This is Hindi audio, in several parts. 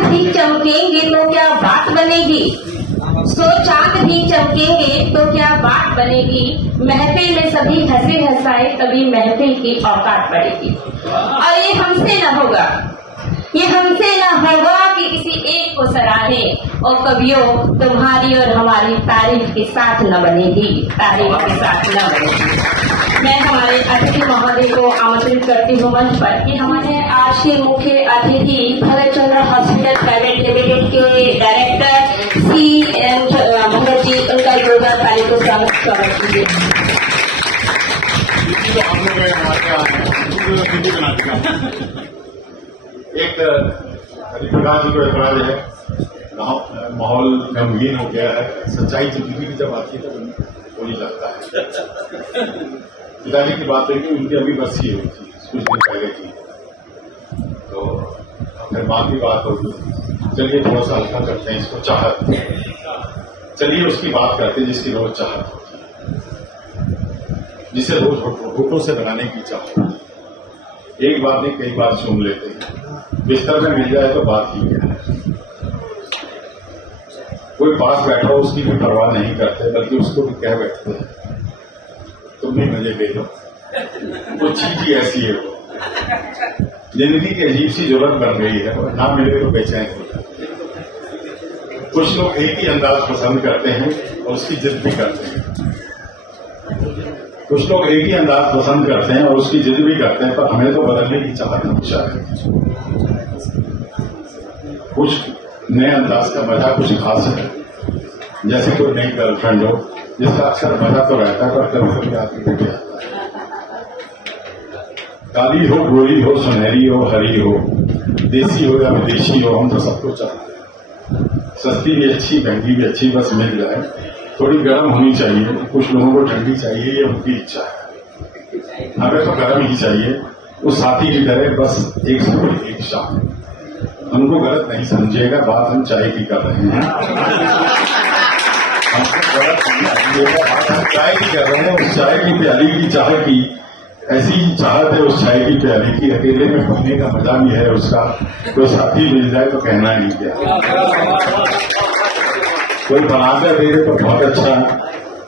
भी चमकेंगे तो क्या बात बनेगी, सो चांद भी चमकेंगे तो क्या बात बनेगी। महफिल में सभी हंसे हंसाए तभी महफिल की औकात बढ़ेगी। और ये हमसे न होगा, ये हमसे न होगा कि किसी एक को सराहे, और कवियों तुम्हारी और हमारी तारीफ के साथ न बनेगी, तारीफ के साथ न बनेगी। मैं हमारे अतिथि महोदय को आमंत्रित करती हूँ मंच पर कि हमारे आज के मुख्य अतिथि भगत चंद्र हॉस्पिटल प्राइवेट लिमिटेड के director C N Bhagat ji, उनका योगा कार्य को स्वागत कीजिए। एक प्रकार जी को ऐतराज है, माहौल गमगीन हो गया है। सच्चाई जिंदगी की जब आती है तो वो नहीं लगता है। पिताजी की बात है कि उनकी अभी बस ही हुई थी कुछ दिन पहले की, तो फिर माँ की बात होगी। चलिए थोड़ा सा हल्का करते हैं इसको, चाहत। चलिए उसकी बात करते हैं जिसकी रोज चाहत होती है, जिसे रोज होठों से बनाने की चाहत होती है। एक बार नहीं कई बार सुन लेते हैं, बिस्तर में मिल जाए तो बात ही क्या है। कोई पास बैठा हो उसकी भी परवाह नहीं करते, बल्कि उसको भी कह बैठते हैं तुम भी मजे ले लो। वो चीज ही ऐसी है, वो जिंदगी की अजीब सी जरूरत बन गई है, और ना मिले तो बेचैन हो जाते हैं। कुछ लोग एक ही अंदाज पसंद करते हैं और उसकी जिद भी करते हैं। कुछ लोग एक ही अंदाज पसंद करते हैं और उसकी जिद भी करते हैं, पर हमें तो बदलने की चाहत हमेशा है। कुछ नए अंदाज का मजा कुछ खास है, जैसे कोई नई गर्लफ्रेंड हो जिसका अक्सर मजा तो रहता है, पर कभी कभी आदमी भी आता है। काली हो, गोरी हो, सुनहरी हो, हरी हो, देसी हो या विदेशी हो, हम तो सबको चाहते हैं। सस्ती भी अच्छी, महंगी भी अच्छी, बस मिल जाए। थोड़ी गर्म होनी चाहिए, कुछ लोगों को ठंडी चाहिए, ये उनकी इच्छा है। हमें तो गर्म ही चाहिए। उस साथी की तरह बस एक सुबह एक शाम। हमको गलत नहीं समझिएगा, बात हम चाय की कर रहे हैं। हमको गलत नहीं समझिएगा, बात हम चाय की कर रहे हैं। उस चाय की प्याली की चाह की ऐसी चाहत है, उस चाय की प्याली की। अकेले में पीने का मजा भी है उसका। कोई साथी मिल जाए तो कहना नहीं क्या। कोई बनाकर दे तो बहुत अच्छा,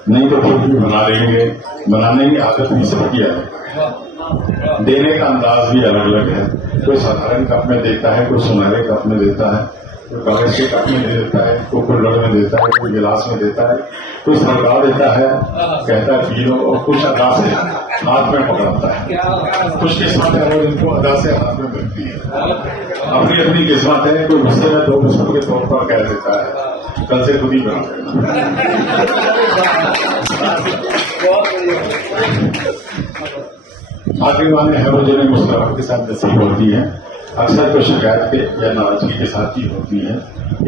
नहीं तो खुद भी बना लेंगे। बनाने की आदत भी सबकी है, देने का अंदाज भी अलग अलग है। कोई साधारण कप में देता है, कोई सुनहरे कप में देता है, कोई कागज के कप में दे देता है, कोई कुल्हड़ में देता है, कोई गिलास में देता है, कोई सरका देता है, कहता है पी लो, और कुछ अदा से हाथ में पकड़ता है। कुछ किस्मत है वो इनको अदा से हाथ में मिलती है। अपनी अपनी किस्मत है। कोई गुस्से में 2 बिस्कुट के तौर पर कह देता है, कल से खुद ही बना आखिर वाले है वो जिन्हें मुस्कुराहट के साथ नसीब होती है। अक्सर तो शिकायत के या नाराजगी के साथ ही होती है।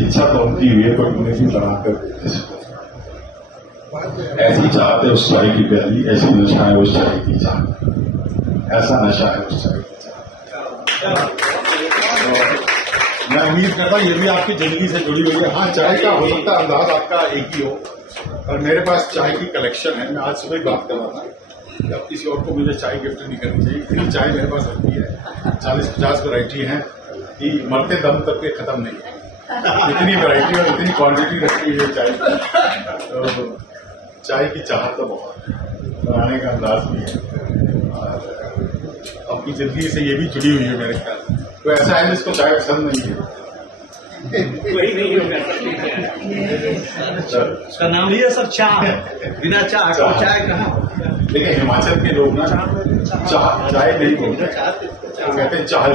इच्छा तो उनकी हुई है, कोई उन्हें भी बनाकर देते। ऐसी चाहते उस चाय की प्याली, ऐसी नशा है उस चाय की चाह, ऐसा नशा है उस चाय की चाह। मैं उम्मीद करता हूँ ये भी आपकी जिंदगी से जुड़ी हुई है। हाँ, चाय का हो सकता है अंदाज आपका एक ही हो, और मेरे पास चाय की कलेक्शन है। मैं आज सुबह ही बात कर रहा था, अब किसी और को मुझे चाय गिफ्ट नहीं करनी चाहिए। इतनी चाय मेरे पास रखी है, 40-50 वैरायटी है कि मरते दम तक के खत्म नहीं है। इतनी वैरायटी और इतनी क्वांटिटी रखी हुई है चाय की। तो चाय की चाहत तो बहुत है, बनाने का अंदाज भी है, और अपनी जिंदगी से ये भी जुड़ी हुई है मेरे ख्याल। तो ऐसा है जिसको चाय पसंद नहीं है, वही नहीं होगा। उसका नाम ही है सब चाय, बिना चाय को चाय कहाँ। देखिए हिमाचल के लोग ना चाय नहीं बोलते, कहते हैं चाहल।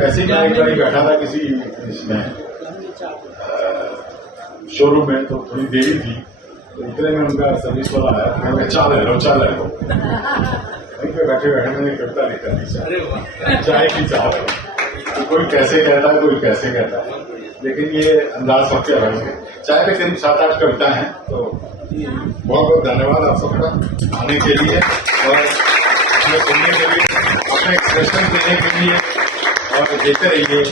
ऐसे ही एक बार बैठा था किसी इसमें शोरूम में, तो थोड़ी देरी थी, तो इतने में उनका सर्विस वाला आया, मैं चाय ले लो, चाय ले लो। वहीं पे बैठे बैठे मैंने कविता लिखा दी, चाय की चाह। तो कोई कैसे कहता है, कोई कैसे कहता है, लेकिन ये अंदाज सबके अलग है। चाय पे करीब 7-8 कविता हैं। तो बहुत बहुत धन्यवाद आप सबका आने के लिए और हमें सुनने के लिए, अपने एक्सप्रेशन देने के लिए, और देते रहिए।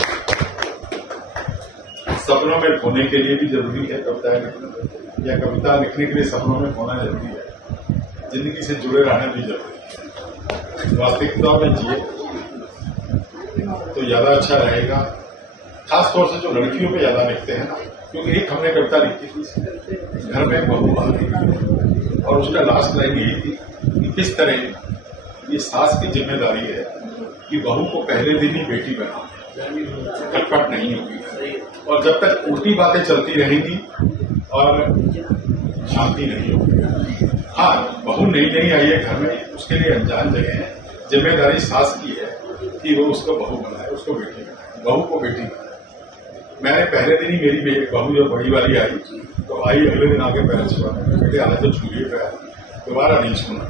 सपनों में खोने के लिए भी जरूरी है कविता लिखना, या कविता लिखने के लिए सपनों में खोना जरूरी है। जिंदगी से जुड़े रहना भी जरूरी है। वास्तविकता में जिए तो ज्यादा अच्छा रहेगा। खास खासतौर से जो लड़कियों पे ज्यादा लिखते हैं ना, क्योंकि एक हमने कविता लिखी थी, घर में बहू आ गई, और उसका लास्ट लाइन यही थी कि किस तरह ये सास की जिम्मेदारी है कि बहू को पहले दिन ही बेटी बनाओ, खटपट नहीं होगी, और जब तक उल्टी बातें चलती रहेंगी और शांति नहीं होगी। हाँ, बहू नई नई आई है घर में, उसके लिए अनजान जगह है, जिम्मेदारी सास की है कि वो उसको बहू बनाए, उसको बेटी बनाए, बहू को बेटी बनाए। मैंने पहले दिन ही मेरी बहू जब बड़ी वाली आई तो आई, अगले दिन आके पैर छुआ, बेटे आज तो छूलिए पैर, दोबारा नहीं छूना,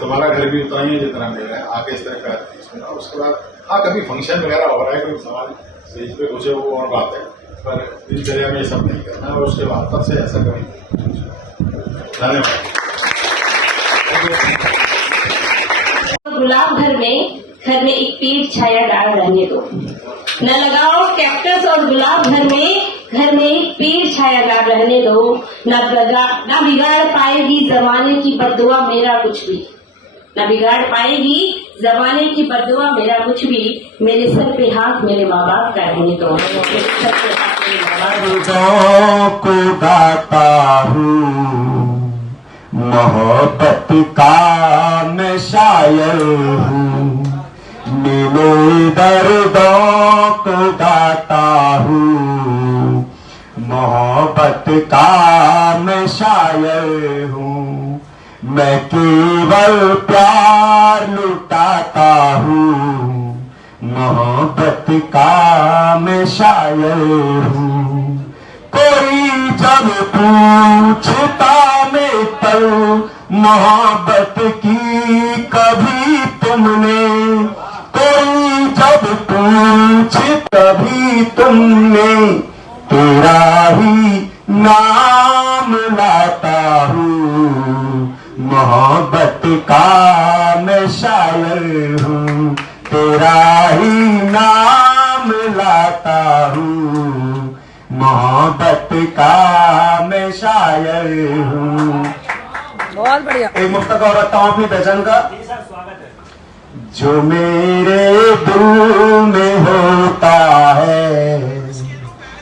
तुम्हारा घर भी उतना ही है जितना मेरा है, आके इस तरह पैर नहीं छूना। उसके बाद हाँ, कभी फंक्शन वगैरह हो रहा है, कोई समाज स्टेज पे घुसे, वो और बात है, पर दिनचर्या में ये सब नहीं करना। और उसके बाद तब से ऐसा कभी। धन्यवाद। गुलाब घर में एक पेड़ छायादार रहने दो, न लगाओ कैक्टस और गुलाब घर में एक पेड़ छायादार रहने दो, न बिगाड़ पाएगी जमाने की बद्दुआ मेरा कुछ भी, न बिगाड़ पाएगी जमाने की बद्दुआ मेरा कुछ भी, मेरे सर पे हाथ मेरे माँ बाप का रहने दो, मेरे सर पे हाथ मेरे माँ बाप को गाता हूँ, मोहब्बत का मैं शायर हूँ, मेरे दर्दों को गाता हूँ, मोहब्बत का मैं शायर हूँ, मैं केवल प्यार लुटाता हूँ, मोहब्बत का मैं शायर हूँ। कोई जब पूछता मैं तो मोहब्बत की कभी तुमने, कोई जब पूछ कभी तुमने, तेरा ही नाम लाता हूँ, मोहब्बत का मैं शायर हूँ, तेरा ही नाम लाता हूँ, मोहब्बत का मैं शायर हूँ। बहुत बढ़िया। एक मुफ्त का और रखता हूँ अपनी पहचान का। जो मेरे दिल में होता है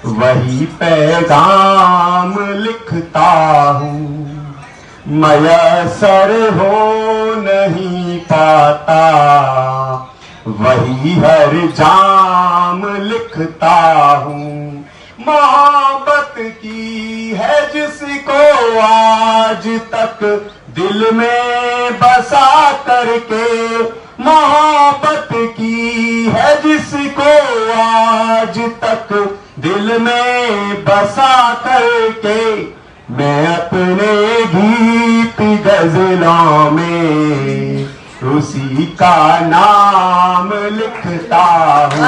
वही पैगाम लिखता हूँ, मयसर हो नहीं पाता वही हर जाम लिखता हूँ। मोहब्बत की है जिसको आज तक दिल में बसा करके, मोहब्बत की है जिसको आज तक दिल में बसा करके, मैं अपने गीत गजलों में उसी का नाम लिखता हूँ।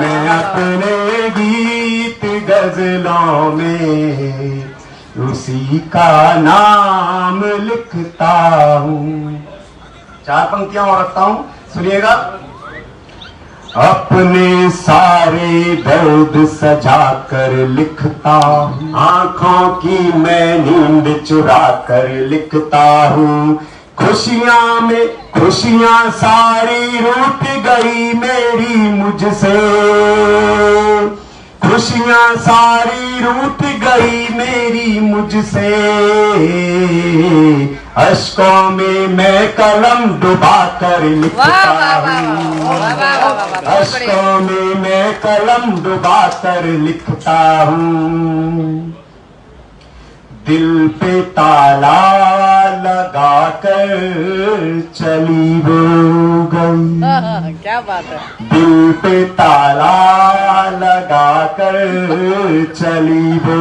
मैं अपने गीत गजलों में उसी का नाम लिखता हूँ। चार पंक्तियां और रखता हूँ, सुनिएगा। अपने सारे दर्द सजा कर लिखता हूँ, आंखों की मैं नींद चुरा कर लिखता हूँ। खुशियां में खुशियां सारी रूठ गई मेरी मुझसे, खुशियां सारी रूठ गई मेरी मुझसे। अश्कों में मैं कलम डुबा कर लिखता हूँ, अश्कों में मैं कलम डुबा कर लिखता हूँ। दिल पे ताला लगा कर चली वो गई, क्या बात है। दिल पे ताला लगा कर चली वो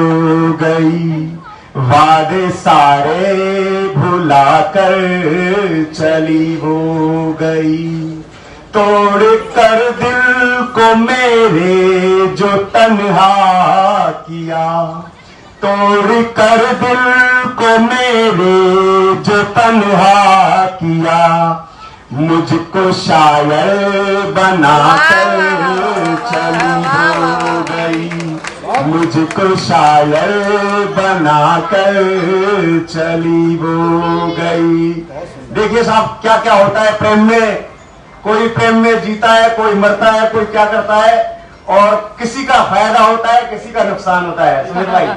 गई, वादे सारे भुला कर चली वो गई। तोड़ कर दिल को मेरे जो तन्हा किया, तोड़ कर दिल को मेरे जो तन्हा किया, मुझको शायर बना कर चली हो गई, मुझको शायर बना कर चली वो गई। देखिए साहब क्या क्या होता है प्रेम में, कोई प्रेम में जीता है, कोई मरता है, कोई क्या करता है, और किसी का फायदा होता है, किसी का नुकसान होता है। सुमित भाई,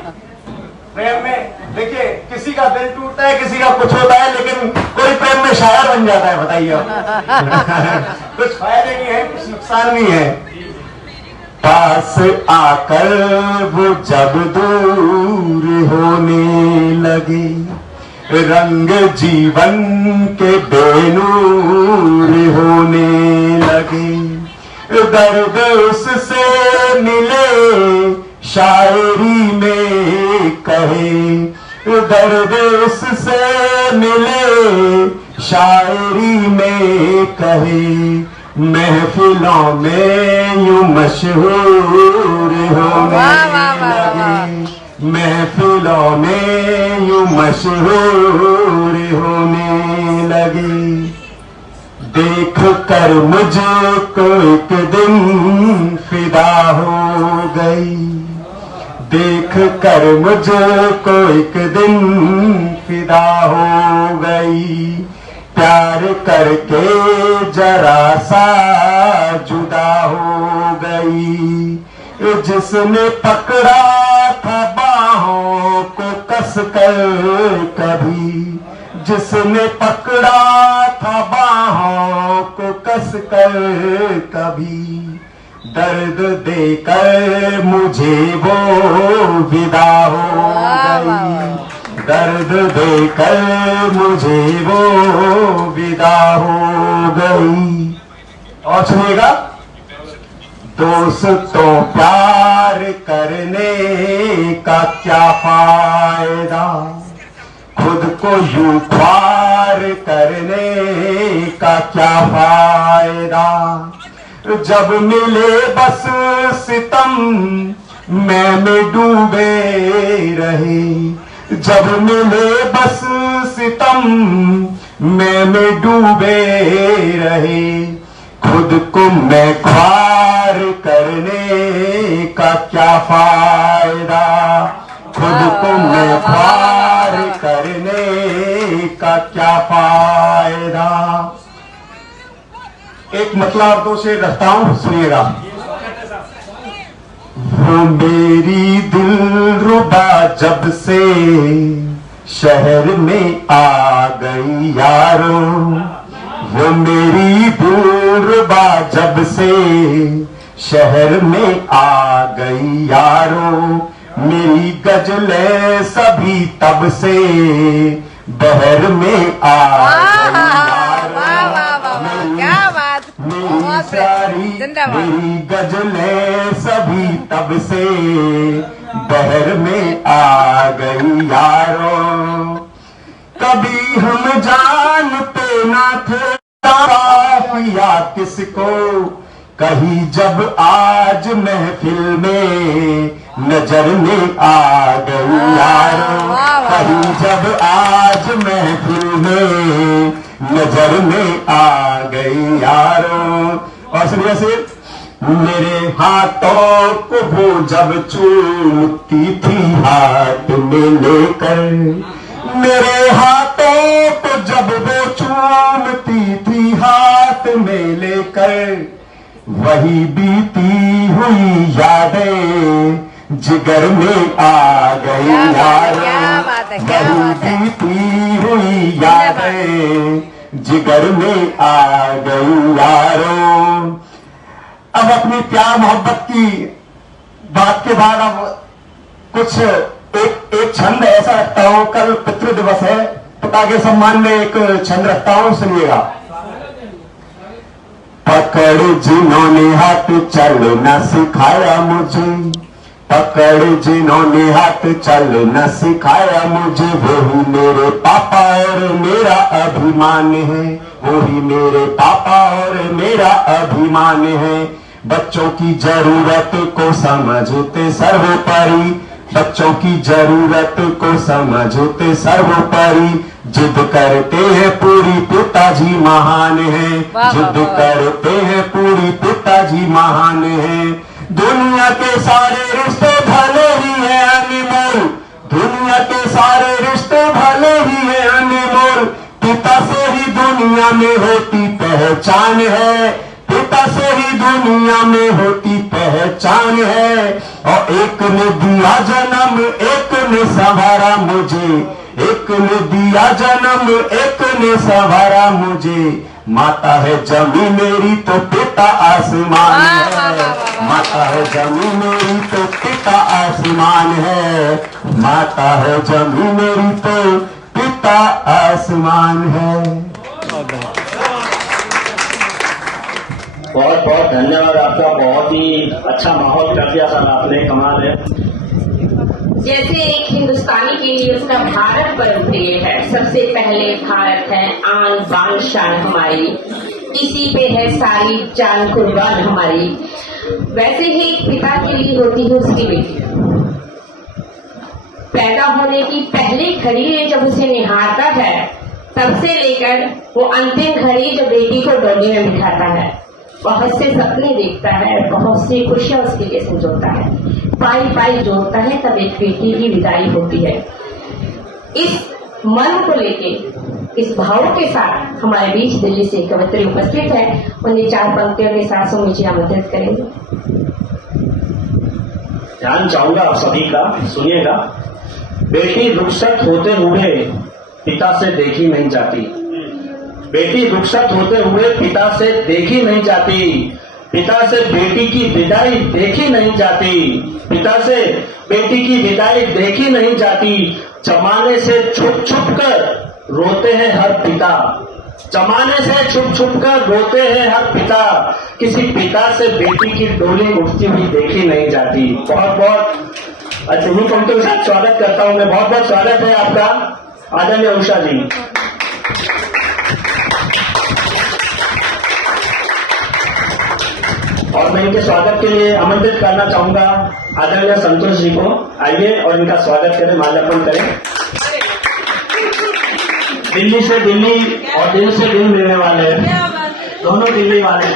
प्रेम में देखिए किसी का दिल टूटता है, किसी का कुछ होता है, लेकिन कोई प्रेम में शायर बन जाता है। बताइए कुछ फायदे भी है, कुछ नुकसान भी है। पास आकर वो जब दूर होने लगे, रंग जीवन के बेनूर होने लगे। दर्द उससे मिले शायरी में कहे, दर्द उससे मिले शायरी में कहे। महफिलों में यूं मशहूर होने लगे, महफिलों में यूं मशहूर होने लगे। देख कर मुझको एक दिन फिदा हो गई, देख कर मुझको एक दिन फिदा हो गई। प्यार करके जरा सा जुदा हो गई। जिसने पकड़ा था बाहों को कसकर कभी, जिसने पकड़ा था बाहों को कसकर कभी। दर्द देकर मुझे वो विदा हो गई, दर्द देकर मुझे वो विदा हो गई। और सुनिएगा, दोस्तों प्यार करने का क्या फायदा, खुद को यूं ख्वार करने का क्या फायदा। जब मिले बस सितम में डूबे रहे, जब मिले बस सितम में डूबे रहे। खुद को मैं ख्वार करने का क्या फायदा, खुद को मैं ख्वार करने का क्या फायदा। एक मतलब तो से रखता हूं, सुनिएगा। वो मेरी दिलरुबा जब से शहर में आ गई यारो, वो मेरी दिलरुबा जब से शहर में आ गई यारो। मेरी गजलें सभी तब से बहर में आ गई यारो। मेरी सारी मेरी गजलें सभी तब से बहर में आ गई यारो। कभी हम जानते ना थे काफिया किसको, कहीं जब आज महफिल में नजर में आ गई यारो। कहीं जब आज महफिल में नजर में आ गई यारो। और सुनिए से, मेरे हाथों को वो जब चूमती थी हाथ में लेकर, मेरे हाथों को जब वो चूमती थी हाथ में लेकर। वही बीती हुई यादें जिगर में आ गई यारो, वही बीती हुई यादें जिगर में आ गई यारो। अब अपनी प्यार मोहब्बत की बात के बाद अब कुछ एक छंद ऐसा रखता हूं। कल पितृ दिवस है, पिता के सम्मान में एक छंद रखता हूं, सुनिएगा। पकड़ जिन्होंने हाथ चलना सिखाया मुझे, पकड़ जिन्होंने हाथ चलना सिखाया मुझे, वही मेरे पापा और मेरा अभिमान है, वही मेरे पापा और मेरा अभिमान है। बच्चों की जरूरत को समझते सर्वोपरि, बच्चों की जरूरत को समझते सर्वोपरि। जिद करते हैं पूरी पिताजी महान है, जिद करते हैं पूरी पिताजी महान है। दुनिया के सारे रिश्ते भले ही है अनमोल, दुनिया के सारे रिश्ते भले ही है अनमोल। पिता से ही दुनिया में होती पहचान है, पिता पिता से ही दुनिया में होती पहचान है। और एक ने दिया जन्म एक ने संवारा मुझे, एक ने दिया जन्म एक ने संवारा मुझे। माता है जमी मेरी तो पिता आसमान है, माता है जमी मेरी तो पिता आसमान है, माता है जमी मेरी तो पिता आसमान है। बहुत बहुत धन्यवाद आपका, बहुत ही अच्छा माहौल कर दिया सर आपने, कमाल है। जैसे एक हिंदुस्तानी के लिए उसका भारत परम प्रिय है, सबसे पहले भारत है आन बान शान हमारी, इसी पे है सारी जान कुर्बान हमारी। वैसे ही एक पिता के लिए होती है उसकी बेटी। पैदा होने की पहली घड़ी में जब उसे निहारता है, तब से लेकर वो अंतिम घड़ी जब बेटी को डोली में बिठाता है, बहुत से सपने देखता है, बहुत सी खुशियां उसके लिए संजोता है, पाई पाई जोड़ता है, तब एक बेटी की विदाई होती है। इस मन को लेके, इस भाव के साथ हमारे बीच दिल्ली से कवित्री उपस्थित है, उन्हें 4 पंक्तियों के साथ मुझे आमंत्रित करेंगे। ध्यान चाहूंगा आप सभी का, सुनिएगा। बेटी रुखसत होते हुए पिता से देखी नहीं जाती, बेटी रुखसत होते हुए पिता से देखी नहीं जाती, पिता से बेटी की विदाई देखी नहीं जाती, पिता से बेटी की विदाई देखी नहीं जाती। जमाने से छुप छुप कर रोते हैं हर पिता, जमाने से छुप छुप कर रोते हैं हर पिता, किसी पिता से बेटी की डोली उठती हुई देखी नहीं जाती। बहुत बहुत अच्छा ही पंक्तियों के साथ स्वागत करता हूं मैं, बहुत बहुत स्वागत है आपका आदरणीय उषा जी। और मैं इनके स्वागत के लिए आमंत्रित करना चाहूंगा आदरणीय संतोष जी को, आइए और इनका स्वागत करें, माल्यार्पण करें। दिल्ली से दिल्ली और दिल से दिल मिलने वाले, दोनों दिल्ली वाले।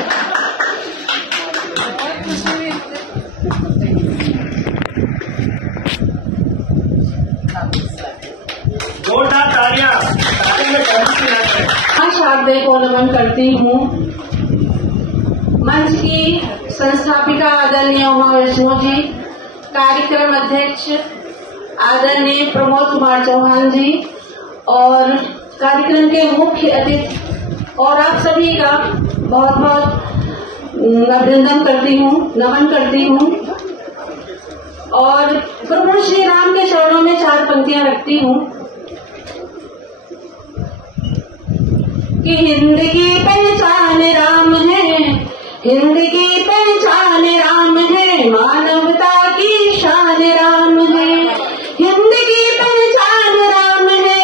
जोरदार तालियां शारदे को नमन करती हूँ। मंच की संस्थापिका आदरणीय उमा वैष्णव जी, कार्यक्रम अध्यक्ष आदरणीय प्रमोद कुमार चौहान जी, और कार्यक्रम के मुख्य अतिथि और आप सभी का बहुत बहुत अभिनंदन करती हूँ, नमन करती हूँ। और प्रभु श्री राम के चरणों में 4 पंक्तियां रखती हूँ कि हिंद की पहचान राम है, हिंद की पहचान राम है, मानवता की शान राम है, हिंद की पहचान राम है,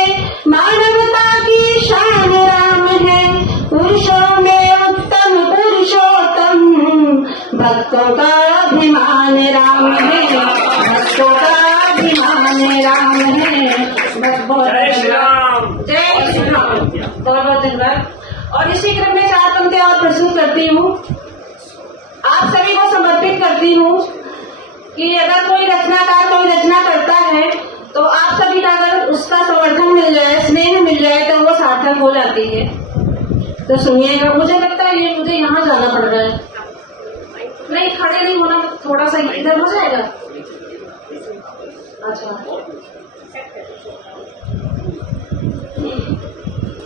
मानवता की शान राम है, पुरुषों में उत्तम पुरुषोत्तम, भक्तों का अभिमान राम है, भक्तों का अभिमान राम है। जय श्री राम, जय श्री राम। बहुत बहुत धन्यवाद। और इसी क्रम में 4 पंक्तियां और प्रस्तुत करती हूँ, आप सभी को समर्पित करती हूँ कि अगर कोई रचनाकार कोई रचना करता है तो आप सभी का अगर उसका समर्थन मिल जाए, स्नेह मिल जाए, तो वो सार्थक हो जाती है। तो सुनिएगा, मुझे लगता है ये मुझे यहाँ जाना पड़ रहा है, नहीं खड़े नहीं होना, थोड़ा सा इधर हो जाएगा। अच्छा,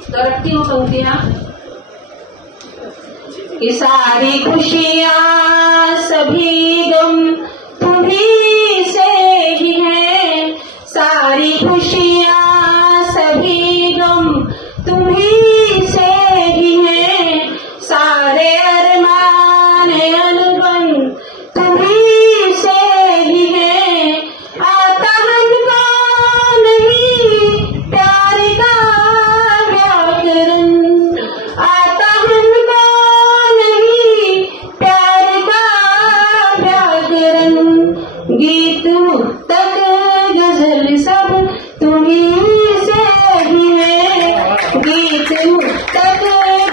तो रखती हूँ पंक्तियां कि सारी खुशियाँ सभी गम तुम्हीं से ही है, सारी खुशियाँ सभी गम तुम्हीं से ही है, सारे अरमान अनुबंध तुम्हीं से ही है, आता हमको नहीं प्यार का व्याकरण, आता हमको नहीं प्यार का व्याकरण, गीत मुक्तक गजल सब तुम्हीं से ही है, गीत मुक्तक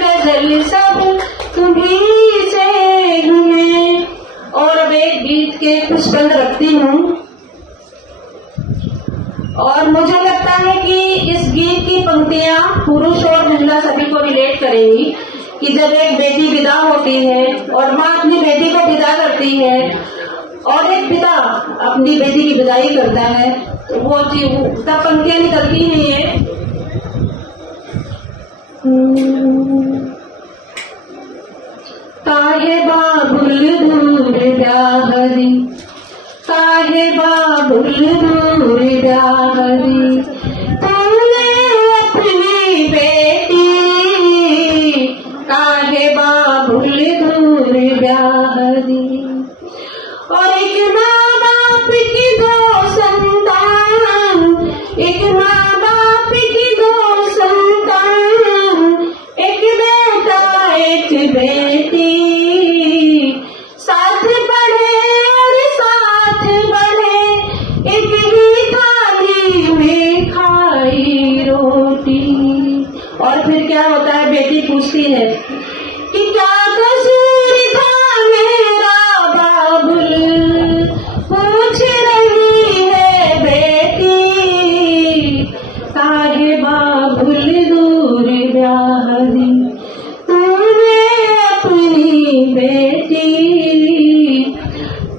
गजल सब तुम्हीं से ही है। और अब एक गीत के कुछ बंद रखती हूँ, और मुझे लगता है कि इस गीत की पंक्तियां पुरुष और महिला सभी को रिलेट करेंगी कि जब एक बेटी विदा होती है और माँ अपनी बेटी को विदा करती है और एक पिता अपनी बेटी की विदाई करता है, तो वो चीज तब पंक्तियां निकलती हैं ये, काहे बाबुल दूर ब्याहरी, काहे बाबुल दूर ब्याहरी, तूने अपनी बेटी, काहे बाबुल दूर ब्याहरी। और एक माँ बाप की दो संतान, एक माँ बाप की दो संतान, एक बेटा एक बेटी, साथ बढ़े और साथ बढ़े, एक ही थाली में खाई रोटी। और फिर क्या होता है, बेटी पूछती है कि क्या कसूर था मेरा बाबुल, पूछ रही है बेटी, काहे बाबुल दूर ब्याहरी, तूने अपनी बेटी।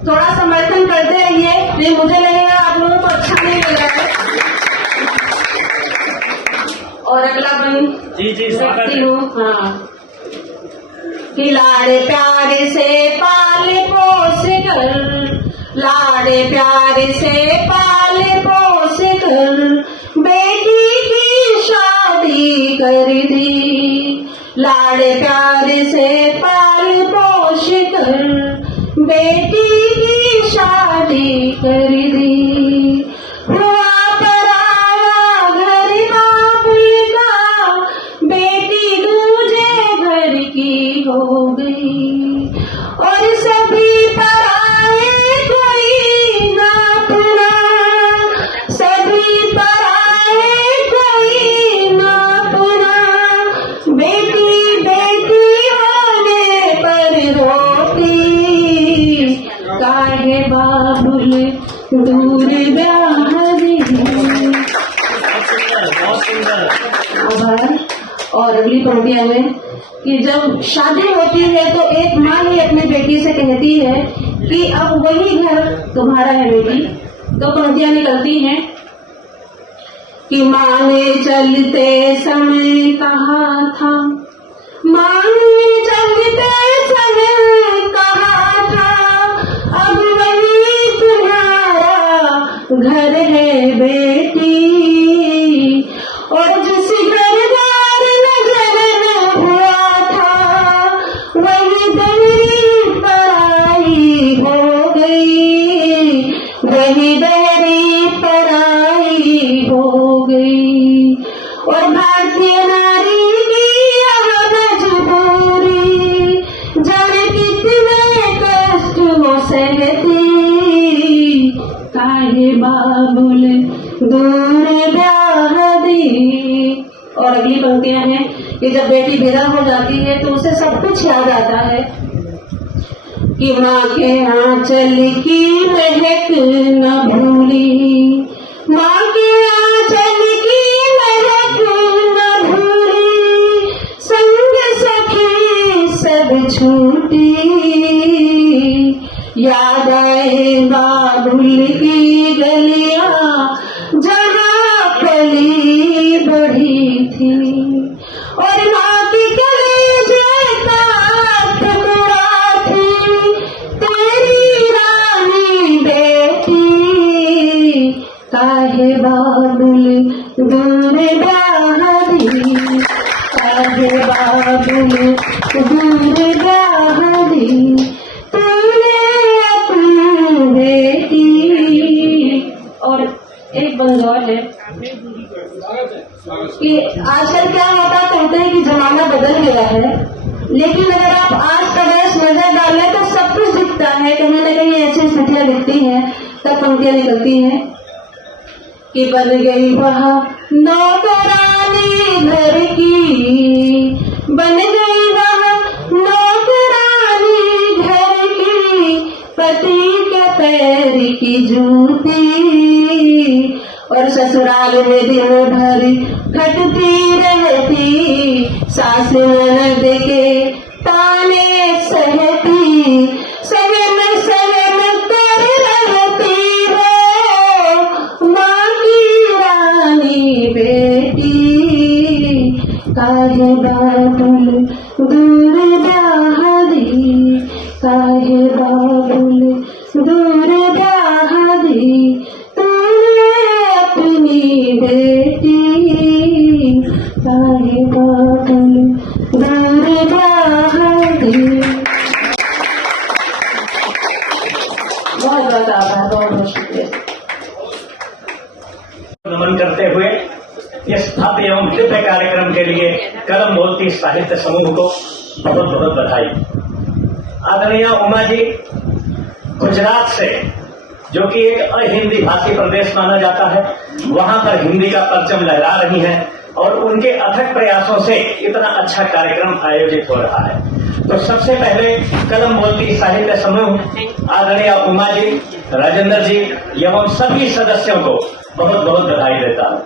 थोड़ा समर्थन करते रहिए, नहीं मुझे लगेगा आप लोगों को अच्छा नहीं लग रहा है। और अगला बन जी सकती हूँ, हाँ, कि लाड़े प्यारे से पाल पोस कर, लाड़े प्यारे से पाल पोस कर, बेटी की शादी कर दी, लाड़े प्यारे से पाल पोस कर, बेटी की शादी कर दी। हुआ पराया घर बाबुल का, बेटी दूजे घर की हो गई, और सभी पराए कोई ना अपना, सभी पराए कोई ना अपना, बेटी बेटी होने पर रोती, काहे बाबुल दूर ब्याहरी। बहुत सुंदर। आभार। और अगली पंक्तियां में कि जब शादी होती है तो एक माँ ही अपनी बेटी से कहती है कि अब वही घर तुम्हारा है बेटी। तो पंक्तियां निकलती हैं कि माँ ने चलते समय कहा था, माँ ने चलते समय कहा था, अब वही तुम्हारा घर है बेटी। और जिस घर द्वार नजर हुआ था, वही दहरी पराई हो गई, वही दहरी पराई हो गई। और भारतीय नारी की यह मजबूरी, जाने कितने कष्ट वो सहती, काहे बाबुल दूर ब्याहरी। और अगली पंक्तियां हैं कि जब बेटी विदा हो जाती है तो उसे सब कुछ याद आता है कि माँ के आंचल की महक न भूली, माँ के आंचल की महक न भूली, संग सखी सब छूटी, याद आए बाबुल की गलियां जहाँ पली बढ़ी थी। और माँ की कलेजे का टुकड़ा थी तेरी रानी बेटी, काहे बाबुल दूर ब्याहरी, काहे बाबुल दूर ब्याहरी, तूने अपनी बेटी। और एक बंद और है कि आजकल क्या होता, कहते हैं कि जमाना बदल गया है, लेकिन अगर आप आज का देश नजर डालें तो सब कुछ दिखता है, कहीं न कहीं ऐसी स्थितियां दिखती हैं। तब पंक्तियां निकलती हैं कि बन गई वह नौकरानी घर की, बन गई वह नौकरानी घर की, पति के पैर की जूती। और ससुराल में दिन भर खटती रहती, सास ननद के ताने सहती सहन सहन कर रहती है माँ की रानी बेटी काहे बाबुल दूर बहादी काहे बाबुल दूर बहादी तूने अपनी बेटी काहे बाबुल दूर बहादी। बहुत बहुत आभार, बहुत बहुत शुक्रिया। नमन करते हुए इस भव्य एवं दिव्य कार्यक्रम के लिए कलम बोलती साहित्य समूह को बहुत बहुत बधाई। आदरणीय उमा जी गुजरात से, जो कि एक अहिंदी भाषी प्रदेश माना जाता है, वहां पर हिंदी का परचम लहरा रही हैं और उनके अथक प्रयासों से इतना अच्छा कार्यक्रम आयोजित हो रहा है। तो सबसे पहले कलम बोलती साहित्य समूह आदरणीय उमा जी, राजेंद्र जी एवं सभी सदस्यों को बहुत बहुत बधाई देता हूं।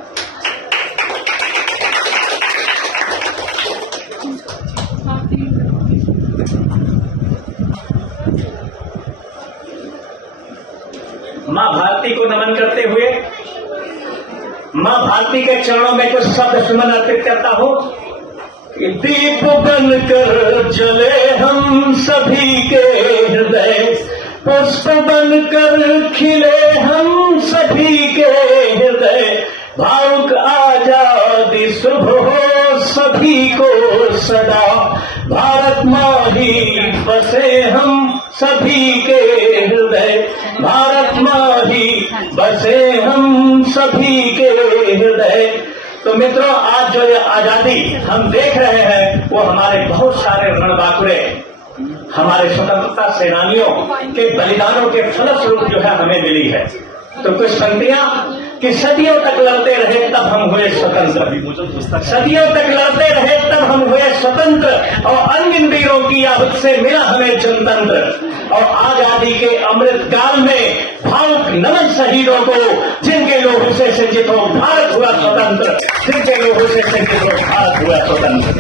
मां भारती को नमन करते हुए मां भारती के चरणों में कुछ शब्द सुमन अर्पित करता हूं कि दीप बनकर जले हम सभी के हृदय, पुष्प बनकर खिले हम सभी के हृदय, भावुक आजादी शुभ हो सभी को सदा, भारत माँ ही बसे हम सभी के हृदय, भारत माँ ही बसे हम सभी के हृदय। तो मित्रों, आज जो ये आजादी हम देख रहे हैं वो हमारे बहुत सारे रणबांकुरे, हमारे स्वतंत्रता सेनानियों के बलिदानों के फलस्वरूप जो है हमें मिली है। तो कुछ पंक्तियां कि सदियों तक लड़ते रहे तब हम हुए स्वतंत्र, सदियों तक लड़ते रहे तब हम हुए स्वतंत्र, और अनगिन वीरों की आहुति से मिला हमें जनतंत्र। और आजादी के अमृत काल में भावुक नमन शहीदों को, जिनके लोगों से सिंचित हो भारत हुआ स्वतंत्र, जिनके लोगों से सिंचित हो भारत हुआ स्वतंत्र।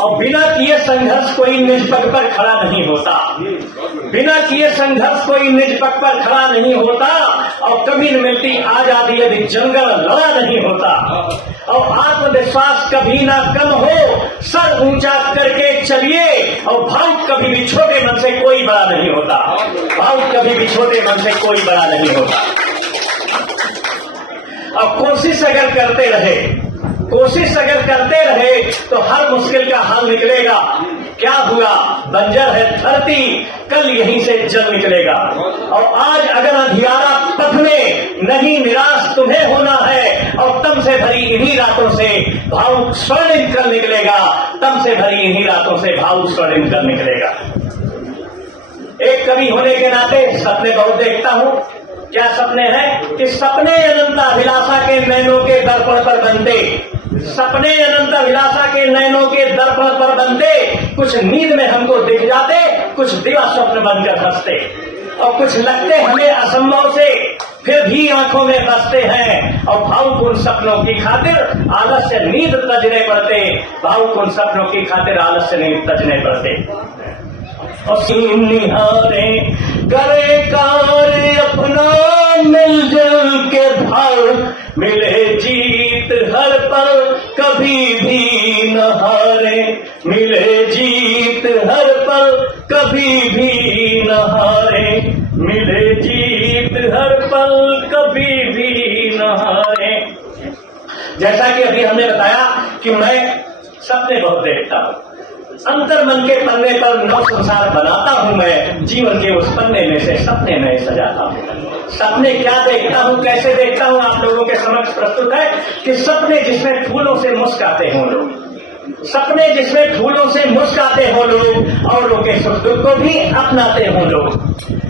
और बिना किए संघर्ष कोई निज पग पर खड़ा नहीं होता, बिना किए संघर्ष कोई निज पग पर खड़ा नहीं होता, और कभी न मिलती आजादी यदि जंगल लड़ा नहीं होता। और आत्मविश्वास कभी ना कम हो, सर ऊंचा करके चलिए, और भावुक कभी भी छोटे मन से कोई बड़ा नहीं होता, भावुक कभी भी छोटे मन से कोई बड़ा नहीं होता। और कोशिश अगर करते रहे, कोशिश अगर करते रहे तो हर मुश्किल का हल निकलेगा। क्या हुआ, बंजर है धरती, कल यहीं से जल निकलेगा। और आज अगर अंधियारा पथ में नहीं, निराश तुम्हें होना है, और तम से भरी इन्हीं रातों से भावुक स्वर्णिम कल निकलेगा, तम से भरी इन्हीं रातों से भावुक स्वर्णिम कल निकलेगा। एक कवि होने के नाते सपने बहुत देखता हूं। क्या सपने हैं कि सपने अनंत अभिलाषा के नैनों के दर्पण पर बनते, सपने अनंत अभिलाषा के नैनों के दर्पण पर बनते, कुछ नींद में हमको दिख जाते, कुछ दिवा स्वप्न बनकर हंसते, और कुछ लगते हमें असंभव से फिर भी आंखों में बसते हैं। और भावुक उन सपनों की खातिर आलस्य नींद तजने पड़ते, भावुक उन सपनों की खातिर आलस्य नींद तजने पड़ते। और सीन निहारे करे कार्य अपना मिलजुल के भाव, मिले जीत हर पल कभी भी न हारे, मिले जीत हर पल कभी भी न हारे, मिले जीत हर पल कभी भी न हारे। जैसा कि अभी हमने बताया कि मैं सपने बहुत देखता हूं, अंतर मन के पन्ने पर नव संसार बनाता हूं मैं, जीवन के उस पन्ने में से सपने नए सजाता हूं। सपने क्या देखता हूं, कैसे देखता हूं, आप लोगों के समक्ष प्रस्तुत है कि सपने जिसमें फूलों से मुस्कुराते हों लोग, सपने जिसमें फूलों से मुस्कुराते हों लोग, और लोग के सुख दुख को भी अपनाते हों लोग,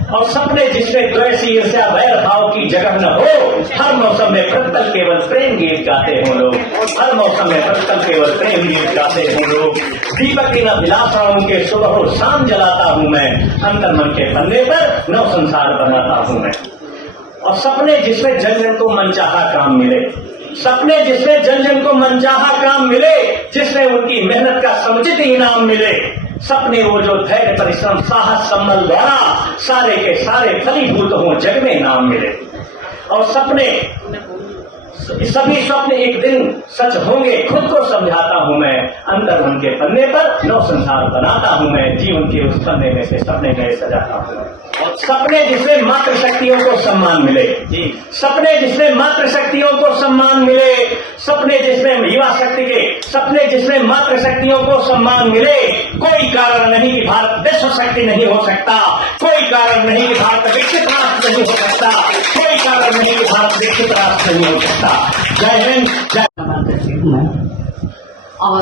और सपने जिसमें द्वेष ईर्ष्या वैर भाव की जगह न हो, हर मौसम में प्रतिपल केवल प्रेम गीत गाते हों लोग, हर मौसम में प्रतिपल केवल प्रेम गीत गाते हों लोग। दीपक इन अभिलाषाओं के सुबह और शाम जलाता हूं मैं, अंतर मन के पन्ने पर नव संसार बनाता हूं मैं। और सपने जिसमें जन जन को मनचाहा काम मिले, सपने जिसमें जन जन को मनचाहा काम मिले, जिसमें उनकी मेहनत का समुचित इनाम मिले। सपने वो जो धैर्य परिश्रम साहस संबल द्वारा सारे के सारे फलीभूत हों, जग में नाम मिले। और सपने सभी स्वप्न एक दिन सच होंगे, खुद को समझाता हूं मैं, अंतर मन के पन्ने पर नव संसार बनाता हूं मैं, जीवन के उस पन्ने में से सपने गए सजाता हूं मैं। और सपने जिसमें मात्र शक्तियों को सम्मान मिले, सपने जिसमें मात्र शक्तियों को सम्मान मिले, सपने जिसमें युवा शक्ति के, सपने जिसमें मात्र शक्तियों को सम्मान मिले। कोई कारण नहीं कि भारत विश्व शक्ति नहीं हो सकता, कोई कारण नहीं कि भारत विकसित राष्ट्र नहीं हो सकता, कोई कारण नहीं कि भारत विकसित राष्ट्र नहीं हो सकता। जय हिंद, जय। और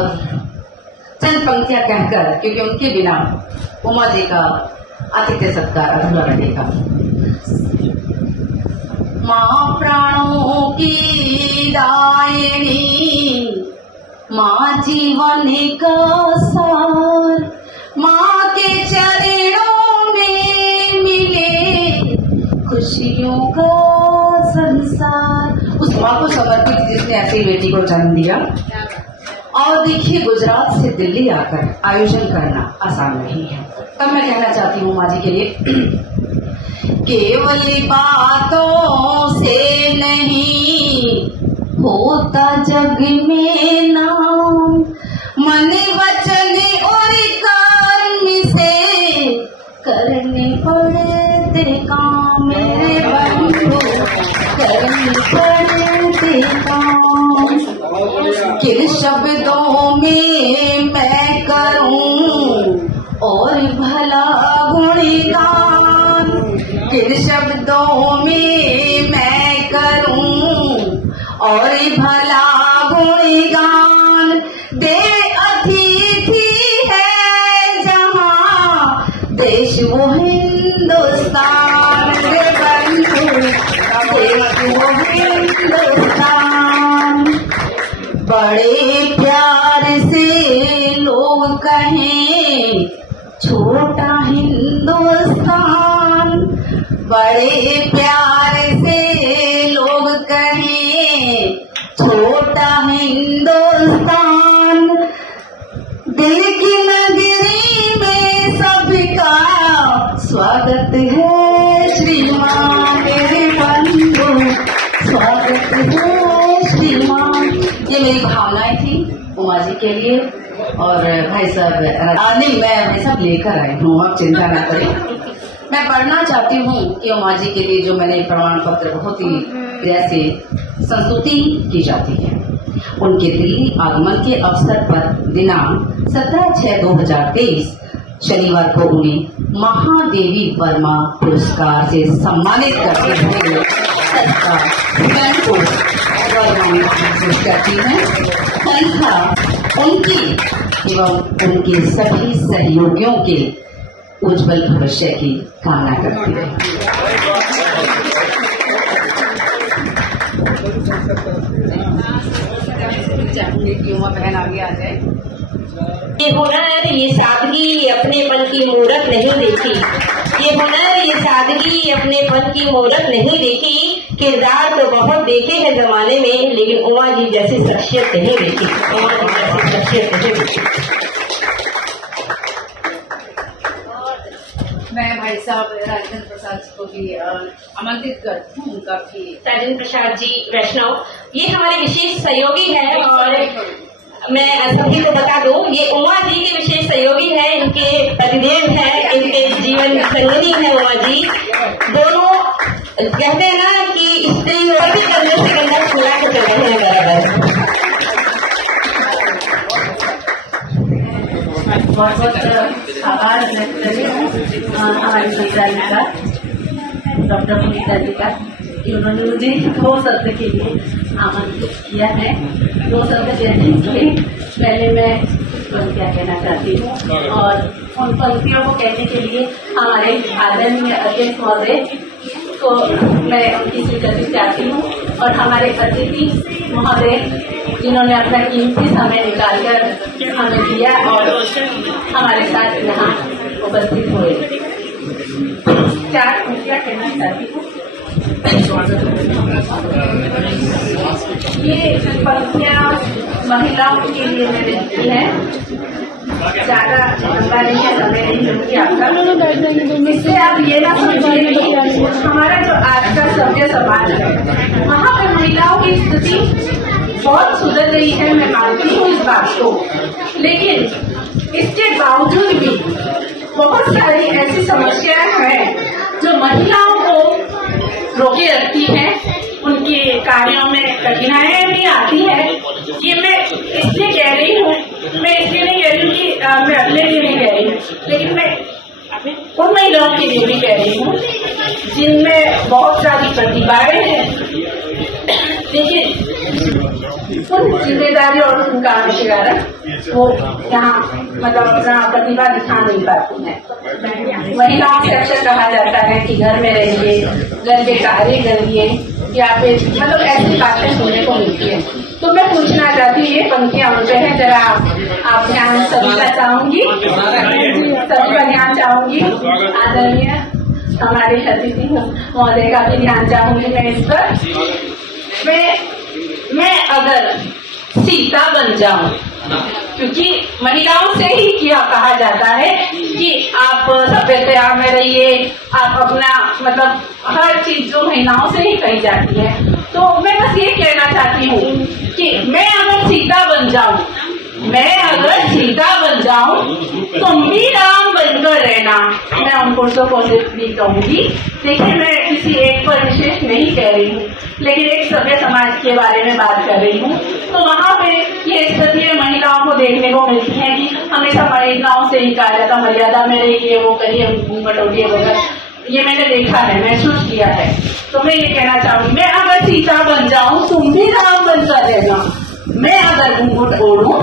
चंद पंक्तियां कहकर, क्योंकि उनके बिना उमा जी का आतिथ्य सत्कार अधूरा रहेगा। माँ प्राणों की दायिनी, माँ जीवन का सार, माँ के चरणों में मिले खुशियों का संसार। उस माँ को समर्पित जिसने ऐसी बेटी को जन्म दिया। और देखिए, गुजरात से दिल्ली आकर आयोजन करना आसान नहीं है। तब मैं कहना चाहती हूँ माँ जी के लिए, केवल बातों से नहीं होता जग में नाम, मन वचन और कर्म से करने पड़ते काम, मेरे बंधु करने पड़ते काम। किन शब्दों में मैं करूं और भला गुणगान, किन शब्दों में मैं करूं और भला गुणगान। दे अतिथि है जहां देश वो हिंदुस्तान, दे बंधु देश वो हिंदुस्तान। बड़े प्यार से लोग कहें छोटा हिंदुस्तान, बड़े प्यार से लोग कहें छोटा हिंदुस्तान। दिल की नगरी में सबका स्वागत है श्रीमान, मेरे बंधु स्वागत है श्रीमान। ये मेरी भावनाएं थी उमा जी के लिए। और भाई साहब नहीं, मैं भाई साहब लेकर आई हूँ, आप चिंता ना करें। मैं पढ़ना चाहती हूँ कि उमा जी के लिए जो मैंने प्रमाण पत्र बहुत ही जैसे संस्तुति की जाती है। उनके दिल्ली आगमन के अवसर पर दिनांक 17/6/2023 शनिवार को उन्हें महादेवी वर्मा पुरस्कार से सम्मानित करते हुए सरकार स्वयं को गौरवान्वित करती है। संस्था उनकी एवं उनके सभी सहयोगियों के उज्जवल भविष्य की कामना करती है। चाहूंगी कि उमा बहन आगे आ जाए। ये हुनर, ये सादगी अपनेपन की मूरत नहीं देखी, ये हुनर, ये सादगी अपनेपन की मूरत नहीं देखी। किरदार तो बहुत देखे हैं जमाने में, लेकिन उमा जी जैसी शख्सियत नहीं देखी, उमा जी जैसी शख्सियत नहीं देखी। मैं भाई साहब राजेंद्र प्रसाद जी को भी आमंत्रित करती हूँ। उनका भी राजेंद्र प्रसाद जी वैष्णव, ये हमारे विशेष सहयोगी हैं। और मैं सभी को बता दूं, ये उमा जी के विशेष सहयोगी हैं, इनके पतिदेव हैं, इनके जीवन संगनी है उमा जी। दोनों कहते हैं ना कि स्त्री और भी करने से करना खुला के चल रहे हैं बराबर। बहुत बहुत आभार व्यक्त करें हमारी संचालिका डॉक्टर पुनीता जी का कि उन्होंने मुझे 2 शब्द के लिए आमंत्रित किया है। 2 शब्द कहने के लिए पहले मैं पंक्तियाँ कहना चाहती हूँ, और उन पंक्तियों को कहने के लिए हमारे आदरणीय अध्यक्ष महोदय को मैं उनकी स्वीकृति चाहती हूँ, और हमारे अतिथि महोदय जिन्होंने अपना कीमती समय निकालकर हमें दिया और हमारे साथ यहाँ उपस्थित हुए। 4 पंक्तियाँ कहना चाहती हूँ। ये पंक्तियाँ महिलाओं के लिए मैंने लिखी है, ज्यादा लंबा नहीं है, समय नहीं होगी आपका। इससे आप ये ना समझिए कि हमारा जो आज का सभ्य समाज है वहाँ पर महिलाओं की स्थिति बहुत सुधर गई है, मैं मानती हूँ इस बात को, लेकिन इसके बावजूद भी बहुत सारी ऐसी समस्याएं हैं जो महिलाओं को रोके रखती हैं, उनके कार्यों में कठिनाइयां भी आती है। ये मैं इसलिए कह रही हूँ, मैं इसलिए नहीं कह रही हूँ कि मैं अपने लिए नहीं कह रही हूँ, लेकिन मैं उन महिलाओं के लिए भी कह रही हूँ जिनमें बहुत सारी प्रतिभाएं हैं, लेकिन उन जिम्मेदारी और उन काम के कारण वो यहाँ मतलब अपना प्रतिभा दिखा नहीं पाती है। महिलाओं से अक्सर कहा जाता है कि घर में रहिए, घर के कार्य करिए, या फिर मतलब ऐसी बातें सुनने को मिलती है। तो मैं पूछना चाहती हूँ, ये पंक्तियां उनसे है, जरा आप ध्यान सभी का चाहूंगी, सभी का ध्यान चाहूंगी, आदरणीय हमारे अतिथि महोदय का भी ध्यान चाहूंगी मैं इस पर। मैं अगर सीता बन जाऊं, क्योंकि महिलाओं से ही क्या कहा जाता है कि आप सभ्यता में रहिए, आप अपना मतलब हर चीज जो महिलाओं से ही कही जाती है। तो मैं बस ये कहना चाहती हूँ कि मैं अगर सीता बन जाऊं, तुम भी राम बनकर रहना। मैं उन पुरुषों को सिर्फ भी कहूंगी, देखिए मैं किसी एक पर विशेष नहीं कह रही हूँ, लेकिन एक सभ्य समाज के बारे में बात कर रही हूँ। तो वहाँ पे ये स्थितियां महिलाओं को देखने को मिलती है कि हमेशा महिलाओं से ही कहा जाता मर्यादा में रहिए, वो करिए, घूंघट ओढ़िए वगैरह। ये मैंने देखा है, महसूस किया है। तो मैं ये कहना चाहूंगी, मैं अगर सीता बन जाऊं, तुम भी राम बनकर रहना। मैं अगर घूंघट ओढ़ूं,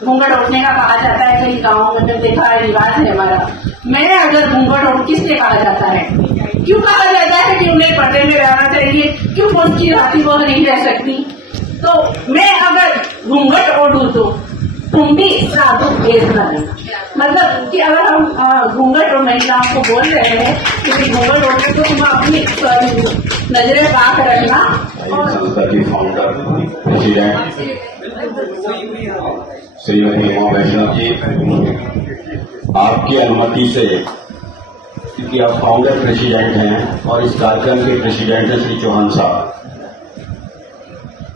घूंघट ओढ़ने का कहा जाता है कई गाँवों में, मैंने देखा है, रिवाज है हमारा। मैं अगर घूंघट ओढ़, किससे कहा जाता है, क्यों कहा जाता है कि उन्हें पर्दे में रहना चाहिए, क्यों उसकी राखी वह नहीं रह सकती। तो मैं अगर घूंघट ओढ़ूं तो तुम भी साधु भेष न लेना। मतलब कि अगर हम घूंघट और महिलाओं को बोल रहे हैं कि घूंघट ओढ़ने तो तुम अपनी नजरें पाक रखना। संस्था की फाउंडर प्रेसिडेंट श्रीमती हेमा वैष्णव जी, आपकी अनुमति से, क्योंकि आप फाउंडर प्रेसिडेंट हैं और इस कार्यक्रम के प्रेसिडेंट हैं श्री चौहान साहब,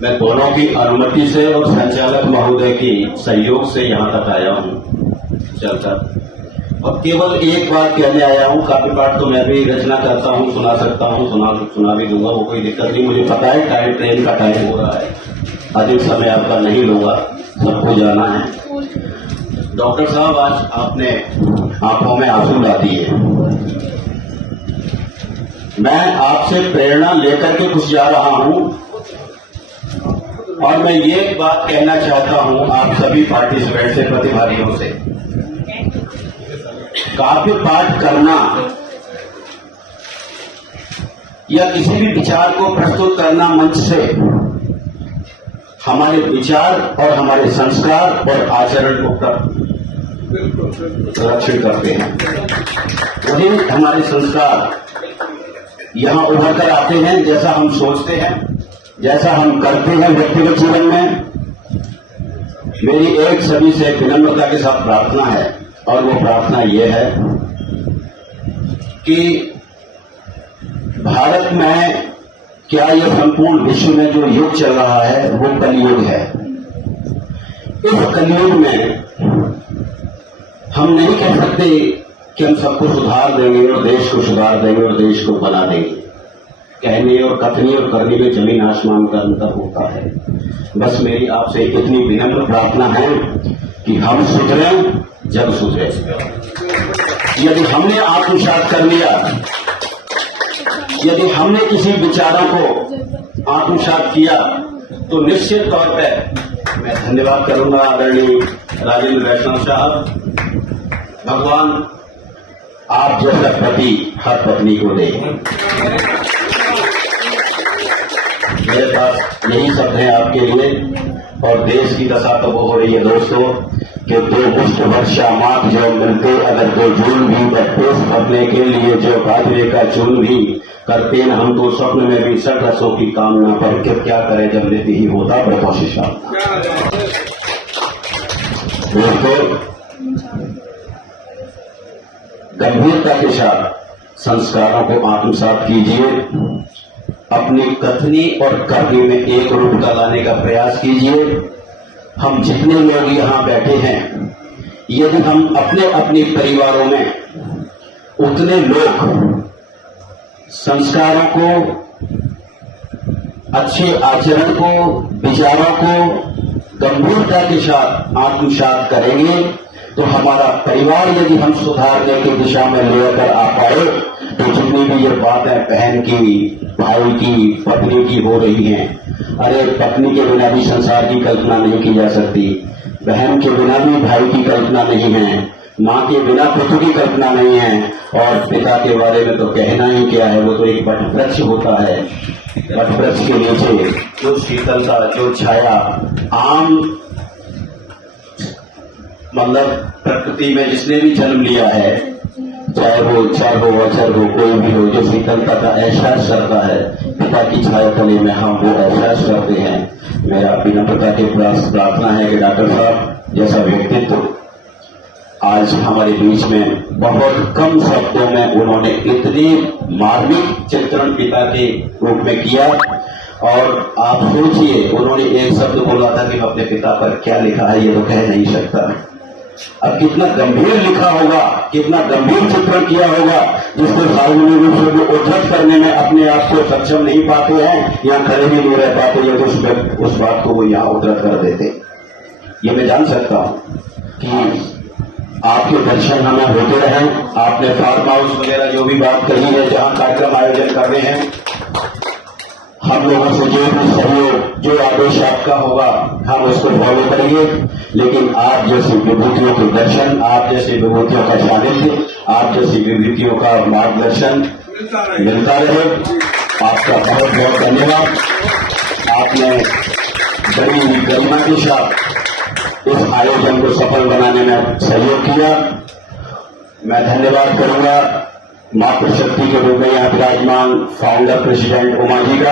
मैं दोनों की अनुमति से और संचालक महोदय की सहयोग से यहाँ तक आया हूँ चलकर, और केवल एक बात कहने आया हूँ। काफी बार तो मैं भी रचना करता हूँ, सुना सकता हूँ, सुना भी दूंगा, वो कोई दिक्कत नहीं। मुझे पता है टाइम, ट्रेन का टाइम हो रहा है, अधिक समय आपका नहीं लूंगा, सबको जाना है। डॉक्टर साहब, आज आपने आंखों में आंसू ला दिए। मैं आपसे प्रेरणा लेकर के कुछ जा रहा हूँ, और मैं ये बात कहना चाहता हूं आप सभी पार्टिसिपेंट से, प्रतिभागियों से, काव्य पाठ करना या किसी भी विचार को प्रस्तुत करना मंच से हमारे विचार और हमारे संस्कार और आचरण को संरक्षित करते हैं। वही हमारे संस्कार यहां उभर कर आते हैं, जैसा हम सोचते हैं, जैसा हम करते हैं व्यक्तिगत जीवन में। मेरी एक सभी से विनम्रता के साथ प्रार्थना है, और वो प्रार्थना ये है कि भारत में क्या ये संपूर्ण विश्व में जो युग चल रहा है वो कलयुग है। इस कलयुग में हम नहीं कह सकते कि हम सबको सुधार देंगे और देश को सुधार देंगे और देश को बना देंगे। कहने और कथनी और करने में जमीन आसमान का अंतर होता है। बस मेरी आपसे इतनी विनम्र प्रार्थना है कि हम सुधरें जब सुधरे। यदि हमने आत्मसात कर लिया, यदि हमने किसी विचारों को आत्मसात किया, तो निश्चित तौर पर मैं धन्यवाद करूंगा आदरणीय राजेंद्र वैष्णव साहब। भगवान आप जैसा पति हर पत्नी को दे। मेरे पास यही शब्द है आपके लिए, और देश की दशा तो वो हो रही है दोस्तों कि 2 मुश्त वर्षा माप जो मिलते, अगर 2 जून भी पेश करने के लिए जो बाजरे का चून भी करते न, हम तो स्वप्न में भी 60 रसों की कामना पर क्या करें जब रीति ही होता प्रतोषिशा। दोस्तों, गंभीरता के साथ संस्कारों को आत्मसात कीजिए, अपनी कथनी और करनी में एक रूपता लाने का प्रयास कीजिए। हम जितने लोग यहाँ बैठे हैं, यदि हम अपने अपने परिवारों में उतने लोग संस्कारों को, अच्छे आचरण को, विचारों को गंभीरता के साथ आत्मसात करेंगे, तो हमारा परिवार यदि हम सुधारने की दिशा में लेकर आ पाए, तो जितनी भी ये बातें बहन की, भाई की, पत्नी की हो रही हैं, अरे पत्नी के बिना भी संसार की कल्पना नहीं की जा सकती, बहन के बिना भी भाई की कल्पना नहीं है, माँ के बिना पुत्र की कल्पना नहीं है, और पिता के बारे में तो कहना ही क्या है, वो तो एक वटवृक्ष होता है। वटवृक्ष के नीचे जो शीतलता, जो छाया आम मतलब प्रकृति में जिसने भी जन्म लिया है, चाहे वो क्षर हो अक्षर हो, कोई भी हो, जो शीतलता का एहसास करता है, पिता की छाया तले में हम वो एहसास करते हैं। मेरा विनम्रता के प्रार्थना है कि डॉक्टर साहब जैसा व्यक्तित्व आज हमारे बीच में बहुत कम शब्दों में उन्होंने इतनी मार्मिक चित्रण पिता के रूप में किया, और आप सोचिए उन्होंने एक शब्द बोला था कि मैं अपने पिता पर क्या लिखा है ये तो कह नहीं सकता। अब कितना गंभीर लिखा होगा, कितना गंभीर चित्रण किया होगा, जिसको सार्वजनिक रूप से वो उद्धत करने में अपने आप को सक्षम नहीं पाते हैं, या खड़े भी नहीं रह पाते, ये तो उस बात को वो यहाँ उद्धत कर देते। ये मैं जान सकता हूँ कि आपके दर्शन हमें होते रहे। आपने फार्म हाउस वगैरह जो भी बात कही है, जहाँ कार्यक्रम आयोजन कर रहे हैं, हम लोगों से जो भी सहयोग, जो आदेश आपका होगा हम उसको फॉलो करेंगे। लेकिन आप जैसी विभूतियों के दर्शन, आप जैसी विभूतियों का सानिध्य, आप जैसी विभूतियों का मार्गदर्शन मिलता रहे। आपका बहुत बहुत धन्यवाद। आपने बड़ी गरिमा के साथ इस आयोजन को सफल बनाने में सहयोग किया। मैं धन्यवाद करूंगा मातृशक्ति के रूप में यहाँ विराजमान फाउंडर प्रेसिडेंट उमा जी का।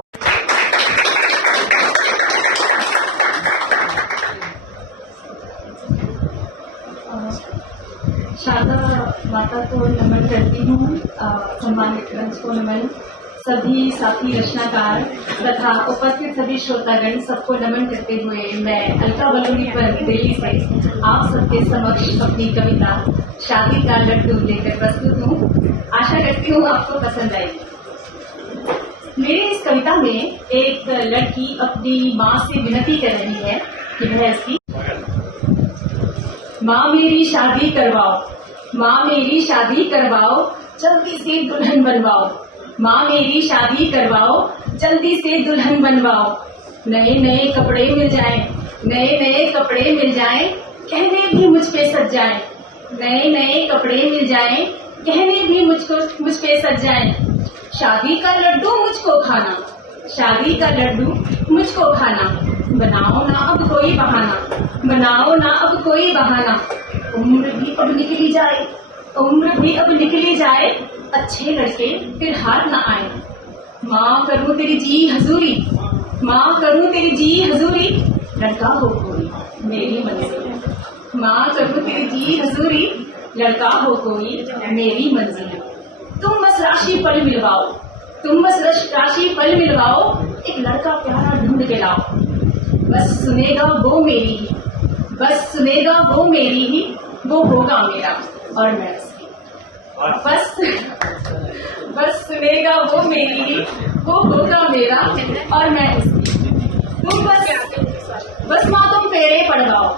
शारदा माता को नमन करती हूँ, सम्मानित मंच को नमन, सभी साथी रचनाकार तथा उपस्थित सभी श्रोतागण सबको नमन करते हुए मैं अलका बलूनी पर दिल्ली से आप सबके समक्ष अपनी कविता शादी का लड्डू लेकर प्रस्तुत हूँ। आशा करती हूँ आपको पसंद आएगी। मेरी इस कविता में एक लड़की अपनी माँ से विनती कर रही है कि वह इसकी माँ मेरी शादी करवाओ, माँ मेरी शादी करवाओ, जल्दी से दुल्हन बनवाओ, माँ मेरी शादी करवाओ, जल्दी से दुल्हन बनवाओ। नए नए कपड़े मिल जाएं, नए नए कपड़े मिल जाएं, कहने भी मुझ पे सज जाएं, नए नए कपड़े मिल जाएं, कहने भी मुझ पे सज जाएं। शादी का लड्डू मुझको खाना, शादी का लड्डू मुझको खाना, बनाओ ना अब कोई बहाना, बनाओ ना अब कोई बहाना। उम्र भी अब निकली जाए, उम्र भी अब निकली जाए, अच्छे लड़के फिर हाथ न आए। माँ करूँ तेरी जी हजूरी, माँ करूँ तेरी जी हजूरी, लड़का हो कोई मेरी मंजिल। माँ करूँ तेरी जी हजूरी, लड़का हो कोई मेरी मंजिल। तुम बस राशि फल मिलवाओ, तुम बस राशि फल मिलवाओ, एक लड़का प्यारा ढूंढ के लाओ। बस सुनेगा वो मेरी ही, बस सुनेगा वो मेरी ही, वो होगा मेरा और मैं उसकी। बस सुनेगा वो मेरी ही, वो होगा मेरा और मैं उसकी। तुम बस माँ तुम फेरे पड़वाओ,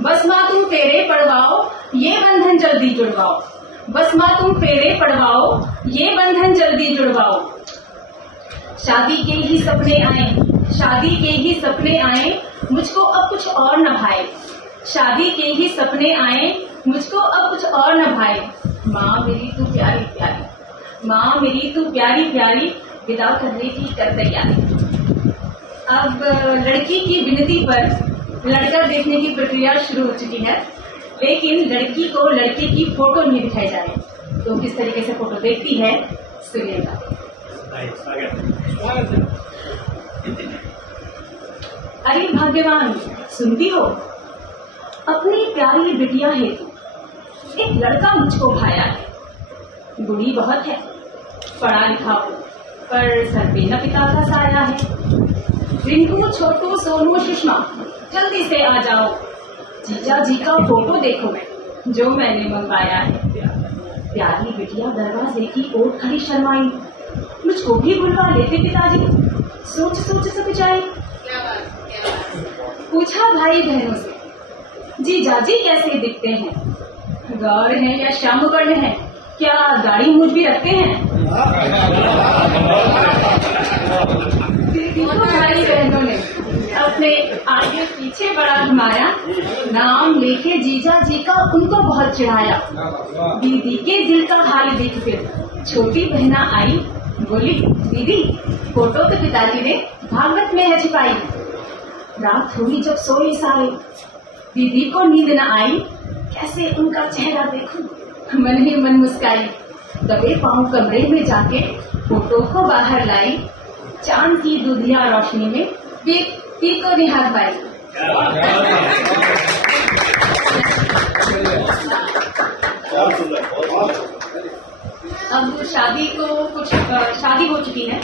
बस माँ तुम फेरे पड़वाओ, ये बंधन जल्दी जुड़वाओ। बस माँ तुम फेरे पड़वाओ, ये बंधन जल्दी जुड़वाओ। शादी के ही सपने आए, शादी के ही सपने आए, मुझको अब कुछ और न भाए। शादी के ही सपने आए, मुझको अब कुछ और न भाए। माँ मेरी तू प्यारी प्यारी, माँ मेरी तू प्यारी प्यारी, विदा करने की कर तैयारी। अब लड़की की विनती पर लड़का देखने की प्रक्रिया शुरू हो चुकी है। लेकिन लड़की को लड़के की फोटो नहीं दिखाई जाए तो किस तरीके से फोटो देखती है सुनिएगा। अरे भाग्यवान, सुनती हो? अपनी प्यारी बिटिया हेतु एक लड़का मुझको भाया है। बुढ़ी बहुत है, पढ़ा लिखा हो, पर सर पे न पिता का साया है। रिंकू, छोटू, सोनू, सुषमा, जल्दी से आ जाओ। जीजा जी का फोटो देखो मैं जो मैंने मंगवाया है। प्यारी बिटिया दरवाजे की ओर खड़ी शर्माई। मुझको भी बुलवा लेते पिताजी, सोच सोच सब जाए। पूछा भाई बहनों से, जीजा जी कैसे दिखते हैं? गौर है या श्यामवर्ण है? क्या गाड़ी मूछ भी रखते हैं? भाई बहनों ने अपने आगे पीछे बड़ा घुमाया। नाम लेके जीजा जी का उनको बहुत चिढ़ाया। दीदी के दिल का हाल देख कर छोटी बहना आई, बोली, दीदी फोटो तो पिताजी ने भागवत में है छिपाई। रात हुई जब सोए सारे, दीदी को नींद न आई, कैसे उनका चेहरा देखूं, मन ही मन मुस्काई। दबे पांव कमरे में जाके फोटो को बाहर लाई। चांद की दूधिया रोशनी में पीक को निहार पाई। अब शादी हो चुकी है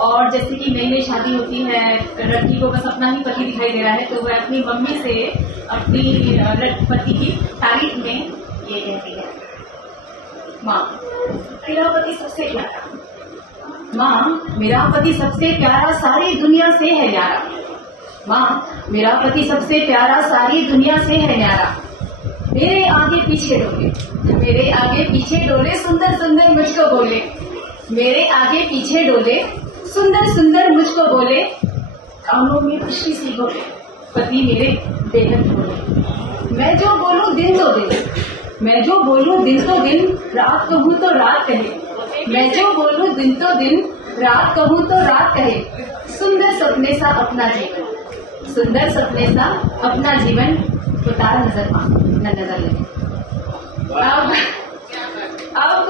और जैसे कि नई नई शादी होती है, लड़की को बस अपना ही पति दिखाई दे रहा है, तो वह अपनी मम्मी से अपनी पति की तारीफ में ये कहती है, माँ मेरा पति सबसे प्यारा, माँ मेरा पति सबसे प्यारा सारी दुनिया से है न्यारा, माँ मेरा पति सबसे प्यारा सारी दुनिया से है न्यारा। मेरे आगे पीछे डोले, मेरे आगे पीछे डोले, सुंदर सुंदर मुझको बोले, मेरे आगे पीछे डोले, सुंदर सुंदर मुझको बोले। कानों में खुशी सी बोले, पति मेरे बेहद बोले। मैं जो बोलूं दिन तो दिन, मैं जो बोलूं दिन तो दिन, रात कहूँ तो रात कहे। मैं जो बोलूं दिन तो दिन, रात कहूँ तो रात कहे। सुंदर सपने सा अपना जीवन, सुंदर सपने सा अपना जीवन, उतार नजर न नजर लगे। अब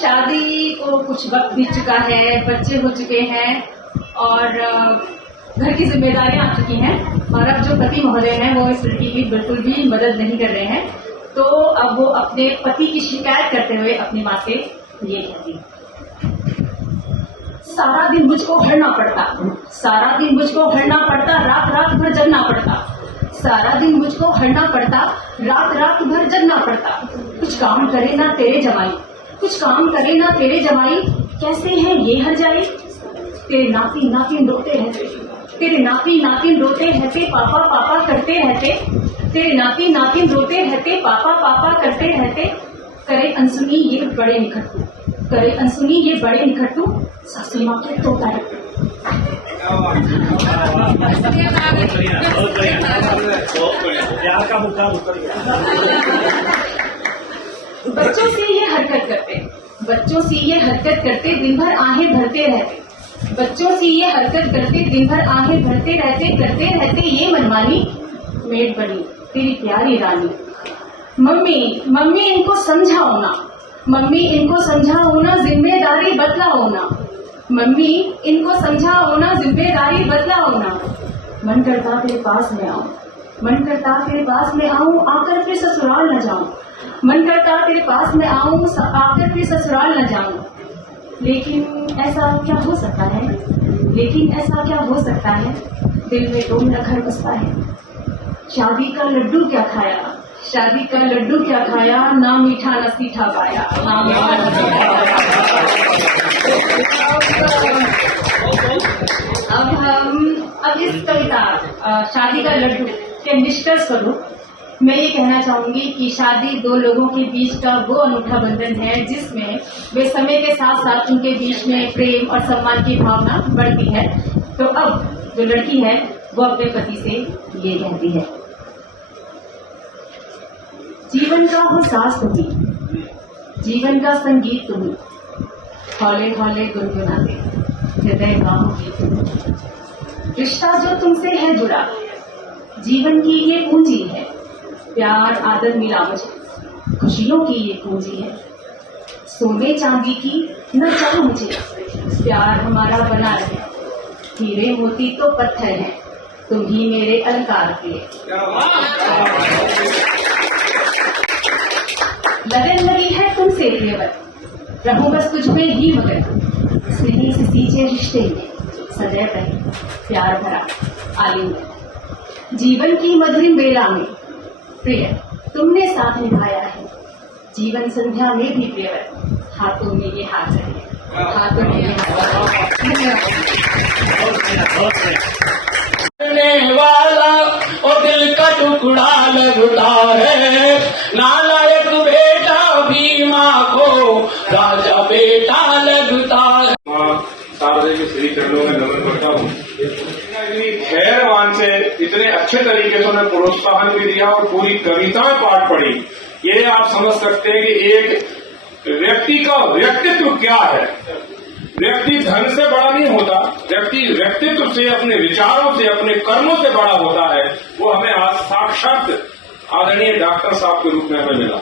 शादी को कुछ वक्त बीत चुका है, बच्चे हो चुके हैं और घर की जिम्मेदारियां आ चुकी हैं और अब जो पति महोदय हैं वो इस लड़की की बिल्कुल भी मदद नहीं कर रहे हैं। तो अब वो अपने पति की शिकायत करते हुए अपनी माँ से ये कहती, सारा दिन मुझको भरना पड़ता, सारा दिन मुझको भरना पड़ता, रात रात भर जगना पड़ता, सारा दिन मुझको भरना पड़ता, रात रात भर जगना पड़ता। कुछ काम करे ना तेरे जमाई, कुछ काम करे ना तेरे जमाई, कैसे है ये हर जाए। तेरे नाती नातिन रोते रहते, तेरे नाती नातिन रोते रहते, पापा पापा करते रहते, तेरे नाती नातिन रोते रहते, पापा पापा करते रहते। करे अनसुनी ये बड़े निखट्टू, करे अनसुनी ये बड़े निखट्टू, सासू माँ के तोता है। बच्चों से ये हरकत करते, बच्चों से ये हरकत करते, दिन भर आहें भरते रहते, बच्चों से ये हरकत करते, दिन भर आहें भरते रहते, करते रहते ये मनमानी। मेड बनी तेरी प्यारी रानी, मम्मी मम्मी इनको समझाओ ना, मम्मी इनको समझाओ ना, जिम्मेदारी बतलाओ ना, मम्मी इनको समझाओ ना, जिम्मेदारी बतलाओ ना। मन करता तेरे पास में आऊं, मन करता तेरे पास में आऊं, आकर फिर ससुराल न जाऊं, मन करता तेरे पास में आऊं, आकर फिर ससुराल न जाऊं। लेकिन ऐसा क्या हो सकता है, लेकिन ऐसा क्या हो सकता है, दिल में तो मेरा घर बसता है। शादी का लड्डू क्या खाया, शादी का लड्डू क्या खाया, ना मीठा न सीठा पाया। अब इस कविता शादी का लड्डू के निष्कर्ष स्वरूप मैं ये कहना चाहूंगी कि शादी दो लोगों के बीच का वो अनूठा बंधन है जिसमें वे समय के साथ साथ उनके बीच में प्रेम और सम्मान की भावना बढ़ती है। तो अब जो लड़की है वो अपने पति से ये कहती है, जीवन का हो सास तुम्ही, जीवन का संगीत तुम्ही, हौले हौले गुनगुनाते हृदय गाँव गीत। रिश्ता जो तुमसे है जुड़ा, जीवन की ये पूंजी है, प्यार आदर मिला मुझे, खुशियों की ये पूंजी है। सोने चांदी की न चाहो मुझे, प्यार हमारा बना रहे। हीरे मोती तो पत्थर है, तुम ही मेरे अलंकार के। लगन लगी है तुमसे प्रियवर, रहूं बस तुझ में ही मगन। स्नेही से सींचे रिश्ते में सदैव रहे प्यार भरा आलिंगन। जीवन की मधुर बेला में प्रिय तुमने साथ निभाया है, जीवन संध्या में भी प्रियवर हाथों में ये हाथ रहे, हाथों में ये हाथ वाला और दिल का टुकड़ा लगता है। नालायक बेटा भी माँ को राजा बेटा लगता है। शारदे के श्री चरणों में नमन करता हूँ। इतनी धैर्यवान से इतने अच्छे तरीके से उन्हें प्रोत्साहन भी दिया और पूरी कविताएं पाठ पढ़ी। ये आप समझ सकते हैं कि एक व्यक्ति का व्यक्तित्व क्या है। व्यक्ति धन से बड़ा नहीं होता, व्यक्ति व्यक्तित्व से, अपने विचारों से, अपने कर्मों से बड़ा होता है। वो हमें आज साक्षात आदरणीय डॉक्टर साहब के रूप में हमें मिला।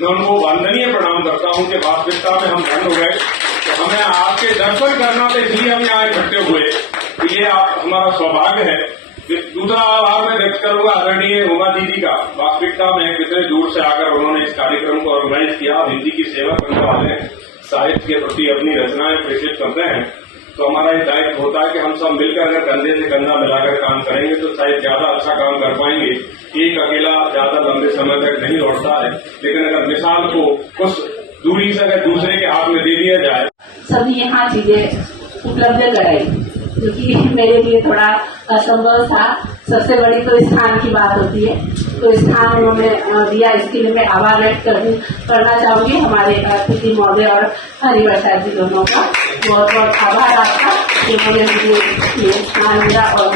मैं उनको वंदनीय प्रणाम करता हूं कि वास्तविकता में हम धन्य हो गए, तो हमें आपके दर्शन करना तो इसलिए हम यहाँ इकट्ठे हुए, तो ये आप हमारा सौभाग्य है। दूसरा आभार मैं व्यक्त करूंगा आदरणीय उमा दीदी का। वास्तविकता में कितने दूर से आकर उन्होंने इस कार्यक्रम को ऑर्गेनाइज किया। हिंदी की सेवा करने वाले साहित्य के प्रति अपनी रचनाएं प्रेषित करते हैं, तो हमारा ये दायित्व होता है कि हम सब मिलकर अगर कंधे से कंधा मिलाकर काम करेंगे तो शायद ज्यादा अच्छा काम कर पाएंगे। एक अकेला ज्यादा लंबे समय तक नहीं लौटता है, लेकिन अगर मिसाल को कुछ दूरी से अगर दूसरे के हाथ में दे दिया जाए। सभी यहाँ चीजें उपलब्ध कराई, जो कि मेरे लिए थोड़ा असंभव था। सबसे बड़ी तो स्थान की बात होती है, तो स्थान उन्होंने दिया, इसके लिए मैं आभार व्यक्त करना चाहूंगी हमारे अतिथि महोदय और हरिवर्षा जी दोनों का। बहुत बहुत आभार आपका, जिन्होंने मुझे ये स्थान दिया और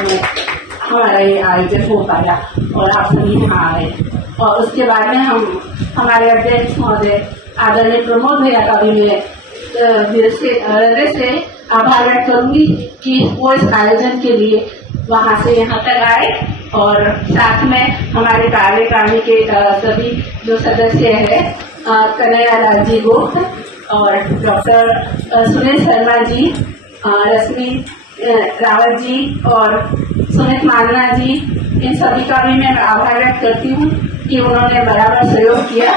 हमारा ये आयोजन हो पाया और आप सभी यहाँ आए। और उसके बाद में हम हमारे अध्यक्ष महोदय आदरणीय प्रमोद भैया का भी मैं हृदय से आभार व्यक्त करूंगी कि वो इस आयोजन के लिए वहां से यहाँ तक आए, और साथ में हमारे कार्यकारिणी के सभी जो सदस्य हैं, कन्हैया लाल जी गोख और डॉक्टर सुनील शर्मा जी, रश्मि रावत जी और सुमित मानना जी, इन सभी का भी मैं आभार व्यक्त करती हूँ कि उन्होंने बराबर सहयोग किया।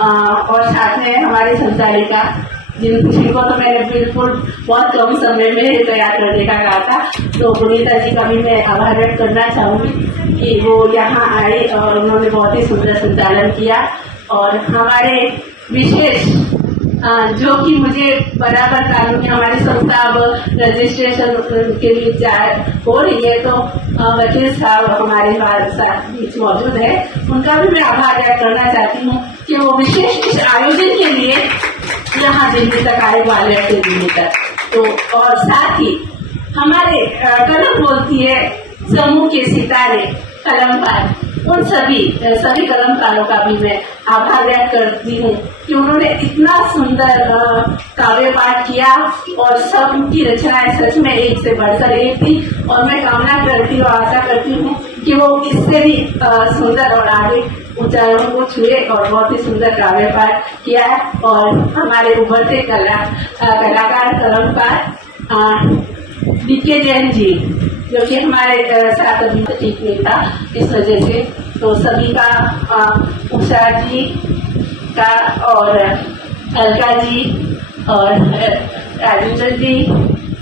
और साथ में हमारी संचालिका जिनको तो मैंने बिल्कुल बहुत कम समय में तैयार करने का कहा था, तो पुनीता जी का भी मैं आभार व्यक्त करना चाहूंगी कि वो यहाँ आए और उन्होंने बहुत ही सुंदर संचालन किया। और हमारे विशेष जो कि मुझे बराबर कानूनी हमारी संस्था अब रजिस्ट्रेशन के लिए हो रही है, तो वकील साहब हमारे साथ बीच मौजूद है, उनका भी मैं आभार व्यक्त करना चाहती हूँ कि वो विशेष इस आयोजन के लिए यहाँ दिल्ली तक आए, ग्वालियर से दिल्ली तक। तो और साथ ही हमारे कलम बोलती है समूह के सितारे कलमकार, उन सभी कलमकारों का भी मैं आभार व्यक्त करती हूँ कि उन्होंने इतना सुंदर काव्य पाठ किया और सबकी रचनाएं सच में एक से बढ़कर एक थी। और मैं कामना करती हूँ, आशा करती हूँ कि वो इससे भी सुंदर और आगे ऊंचाइयों को छुए और बहुत ही सुंदर काव्य पाठ किया है। और हमारे उभरते कलाकार कलमकार डीके जैन जी, जो कि हमारे साथ अभी ठीक नहीं था इस वजह से, तो सभी का, उषा जी का और अलका जी और राजेंद्र जी,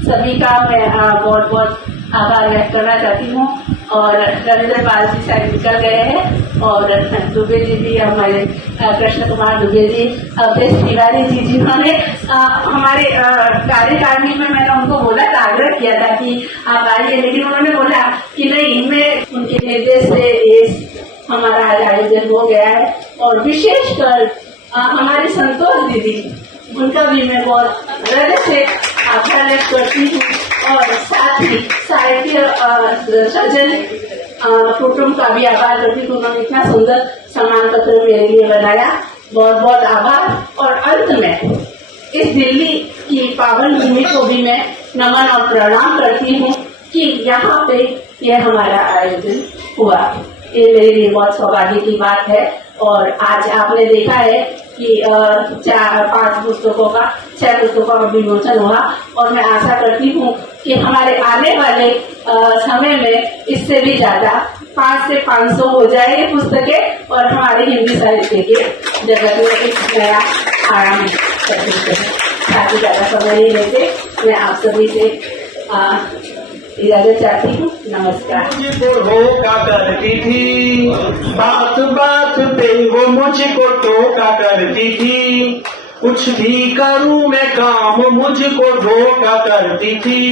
सभी का मैं बहुत बहुत आभार व्यक्त करना चाहती हूँ। और रविंद्र पाल जी शायद निकल गए हैं, और दुबे जी भी, हमारे कृष्ण कुमार दुबे जी, अवधेश तिवारी जी, जिन्होंने हमारे कार्यकारिणी में मैंने उनको बोला था, आग्रह किया था कि आप आइए, लेकिन उन्होंने बोला कि नहीं, मैं उनके निर्देश से ये हमारा आज आयोजन हो गया है। और विशेषकर हमारी संतोष दीदी, उनका भी मैं बहुत हृदय से आभार व्यक्त करती हूँ। और साथ ही साहित्य सज्जन कुटुंब का भी आभार करती हूँ, उन्होंने इतना सुंदर सम्मान पत्र मेरे लिए बनाया, बहुत बहुत आभार। और अंत में इस दिल्ली की पावन भूमि को भी मैं नमन और प्रणाम करती हूँ कि यहाँ पे यह हमारा आयोजन हुआ। ये मेरे लिए बहुत सौभाग्य की बात है। और आज आपने देखा है कि 4-5 पुस्तकों का 6 पुस्तकों का विमोचन हुआ और मैं आशा करती हूँ कि हमारे आने वाले समय में इससे भी ज्यादा 500 से 500 हो जाएगी पुस्तकें और हमारे हिंदी साहित्य के जगत में एक नया आयाम कर सकते हैं। ताकि ज्यादा समय नहीं लेते मैं आप सभी से इजाजत चाहती हूँ। नमस्कार। मुझको धोखा करती थी, बात बात पे वो मुझको टोका करती थी, कुछ भी करूं मैं काम मुझको धोखा करती थी,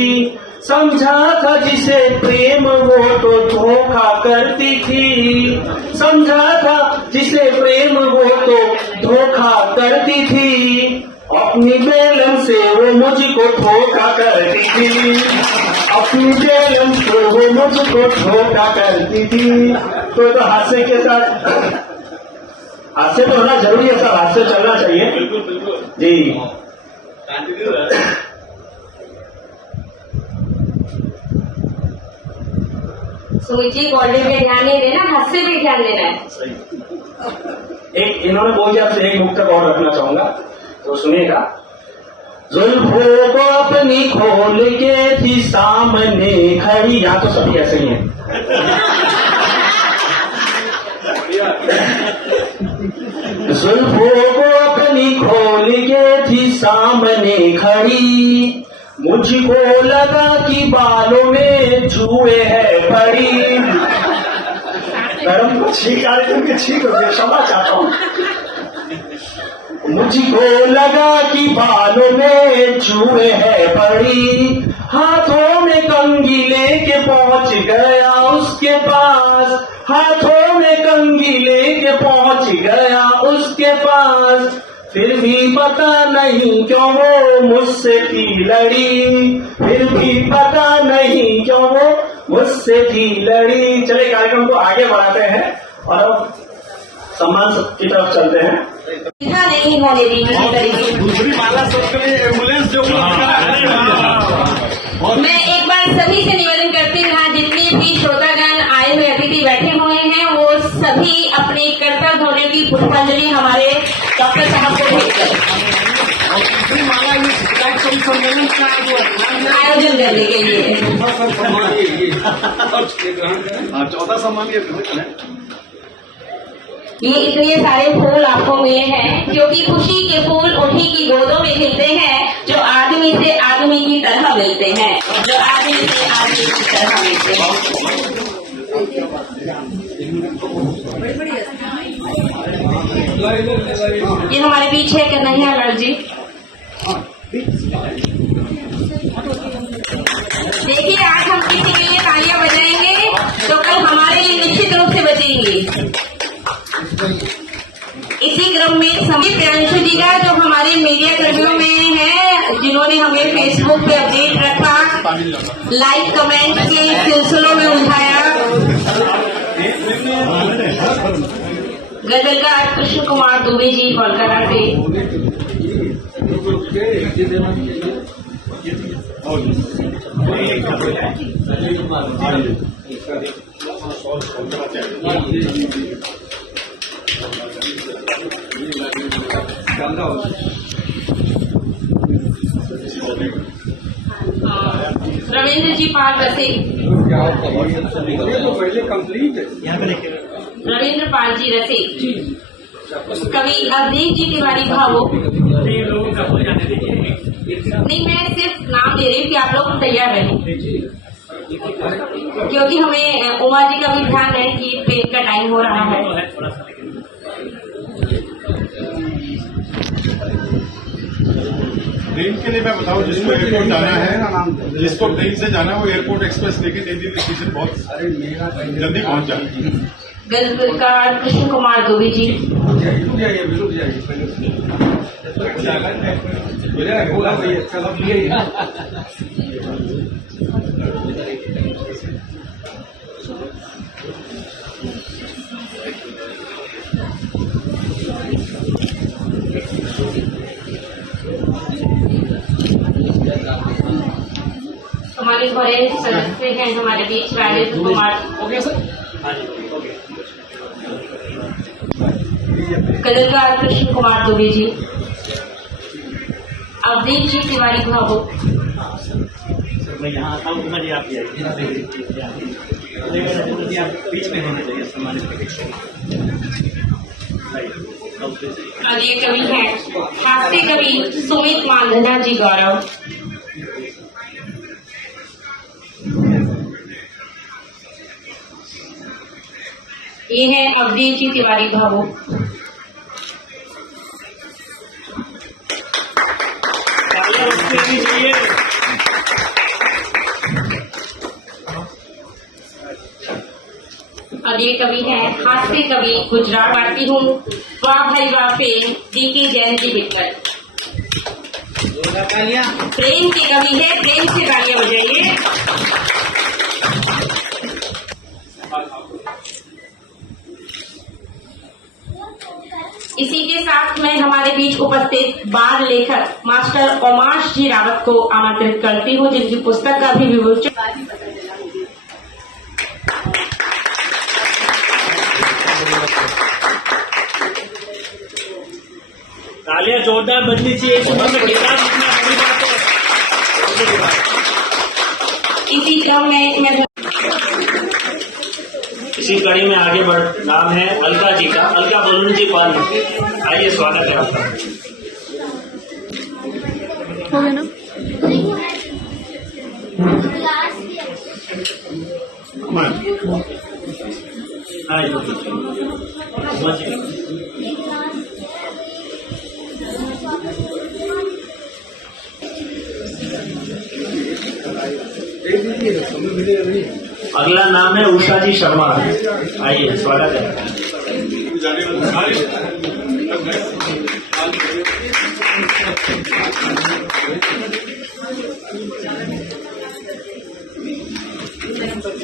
समझा था जिसे प्रेम वो तो धोखा करती थी, समझा था जिसे प्रेम वो तो धोखा करती थी, अपनी बेलन से वो मुझको धोखा करती थी, अपनी बेलन से वो मुझको धोखा करती थी। तो हास्य के साथ हास्य तो होना जरूरी है, सब हास्य चलना चाहिए। बिल्कुल बिल्कुल जी। सुमित जी बॉडी पे ध्यान नहीं देना, हास्य पे ध्यान देना है। एक इन्होंने बोल दिया, आपसे एक मुक्त और रखना चाहूंगा, तो सुनिएगा। जुल्फों को अपनी खोल के थी सामने खड़ी, यहाँ तो सभी ऐसे ही हैं। जुल्फों को अपनी खोल के थी सामने खड़ी, मुझको लगा कि बालों में जुए है पड़ी। मैडम को छींक आ रही थी, छींक हो गया, क्षमा चाहता हूँ। मुझको लगा कि बालों में जुए है पड़ी, हाथों में कंघी लेके पहुंच गया उसके पास, हाथों में कंघी लेके पहुंच गया उसके पास, फिर भी पता नहीं क्यों वो मुझसे थी लड़ी, फिर भी पता नहीं क्यों वो मुझसे थी लड़ी। चले कार्यक्रम को आगे बढ़ाते हैं और अब सम्मान की तरफ चलते हैं। सीधा नहीं होने दी किसी तरीके। दूसरी माला सबके लिए एम्बुलेंस जो मैं एक बार सभी से निवेदन करती हूँ, यहाँ जितने भी श्रोतागण आए हुए अतिथि बैठे हुए हैं वो सभी अपने कर्तव्य होने की पुष्पांजलि हमारे डॉक्टर साहब को भेज करें आयोजन करने के लिए। 14 सम्मान ये इतने सारे फूल आपको मिले हैं क्योंकि खुशी के फूल उन्हीं की गोदों में खिलते हैं जो आदमी से आदमी की तरह मिलते हैं, जो आदमी से आदमी की तरह मिलते हैं। ये हमारे बीच है कन्हैया लाल जी। देखिए आज हम किसी के लिए तालियां बजाएंगे तो कल हमारे लिए निश्चित रूप से बजेंगी। इसी क्रम में समीप प्रियांशु जी का जो हमारे मीडिया कर्मियों में है, जिन्होंने हमें फेसबुक पे अपडेट रखा, लाइक कमेंट के सिलसिलों में उठाया, गजलकार कृष्ण कुमार दुबे जी कोलकाता से, रविंद्र जी पाल रसिक, रविंद्र पाल जी रसिक, कवि अवधेश जी तिवारी भावुक। नहीं, मैं सिर्फ नाम दे रही हूँ कि आप लोग तैयार रहें क्योंकि हमें उमा जी का भी ध्यान है कि पेट का टाइम हो रहा है। ट्रेन के लिए मैं बताऊं, जिसको एयरपोर्ट जाना है, जिसको ट्रेन से जाना है वो एयरपोर्ट एक्सप्रेस लेके नई दिल्ली स्टेशन बहुत जल्दी पहुंच जाए। गजलकार कृष्ण कुमार दुबे जी, हमारे बड़े सदस्य हैं हमारे बीच राजेंद्र कुमार। ओके सर, हाँ जी, ओके। कलाकार कृष्ण कुमार दुबे जी, अवधेश जी तिवारी भावुक, मैं यहाँ आता हूँ, तुम्हारी आप भी आप बीच में होना चाहिए सम्मानित। अगले कवि हैं हास्य कवि सुमित मांधना जी गौरव। ये है अवधेश जी तिवारी भावुक। अगले कवि हैं हास्य कवि गुजरात वासी हूँ वाह भाई वाह फेम DK जैन जी बिटकर। प्रेम के कवि है, प्रेम से तालियां बजाइए। इसी के साथ मैं हमारे बीच उपस्थित बाल लेखक मास्टर ओमाश जी रावत को आमंत्रित करती हूँ, जिनकी पुस्तक का भी विमोचन तालियां जोरदार बजनी चाहिए। सुबह में किताब लिखना बड़ी बात है। इसी क्रम में इसी कड़ी में आगे बढ़, नाम है अलका जी का, अलका बलून जी पान। आइए, स्वागत है आपका। हो गया ना? अगला नाम है उषा जी शर्मा। आइए, स्वागत है।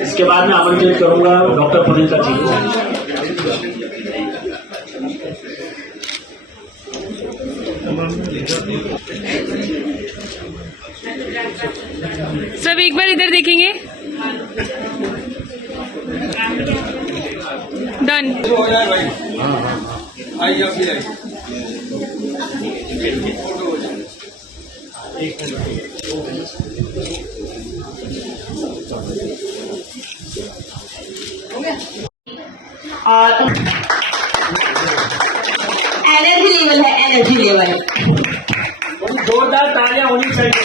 इसके बाद मैं आमंत्रित करूंगा डॉक्टर पुनीता जी को। सब एक बार इधर देखेंगे। डन। आइए आप भी आइए। और एनर्जी लेवल है, एनर्जी लेवल। जोरदार तालियां होनी चाहिए।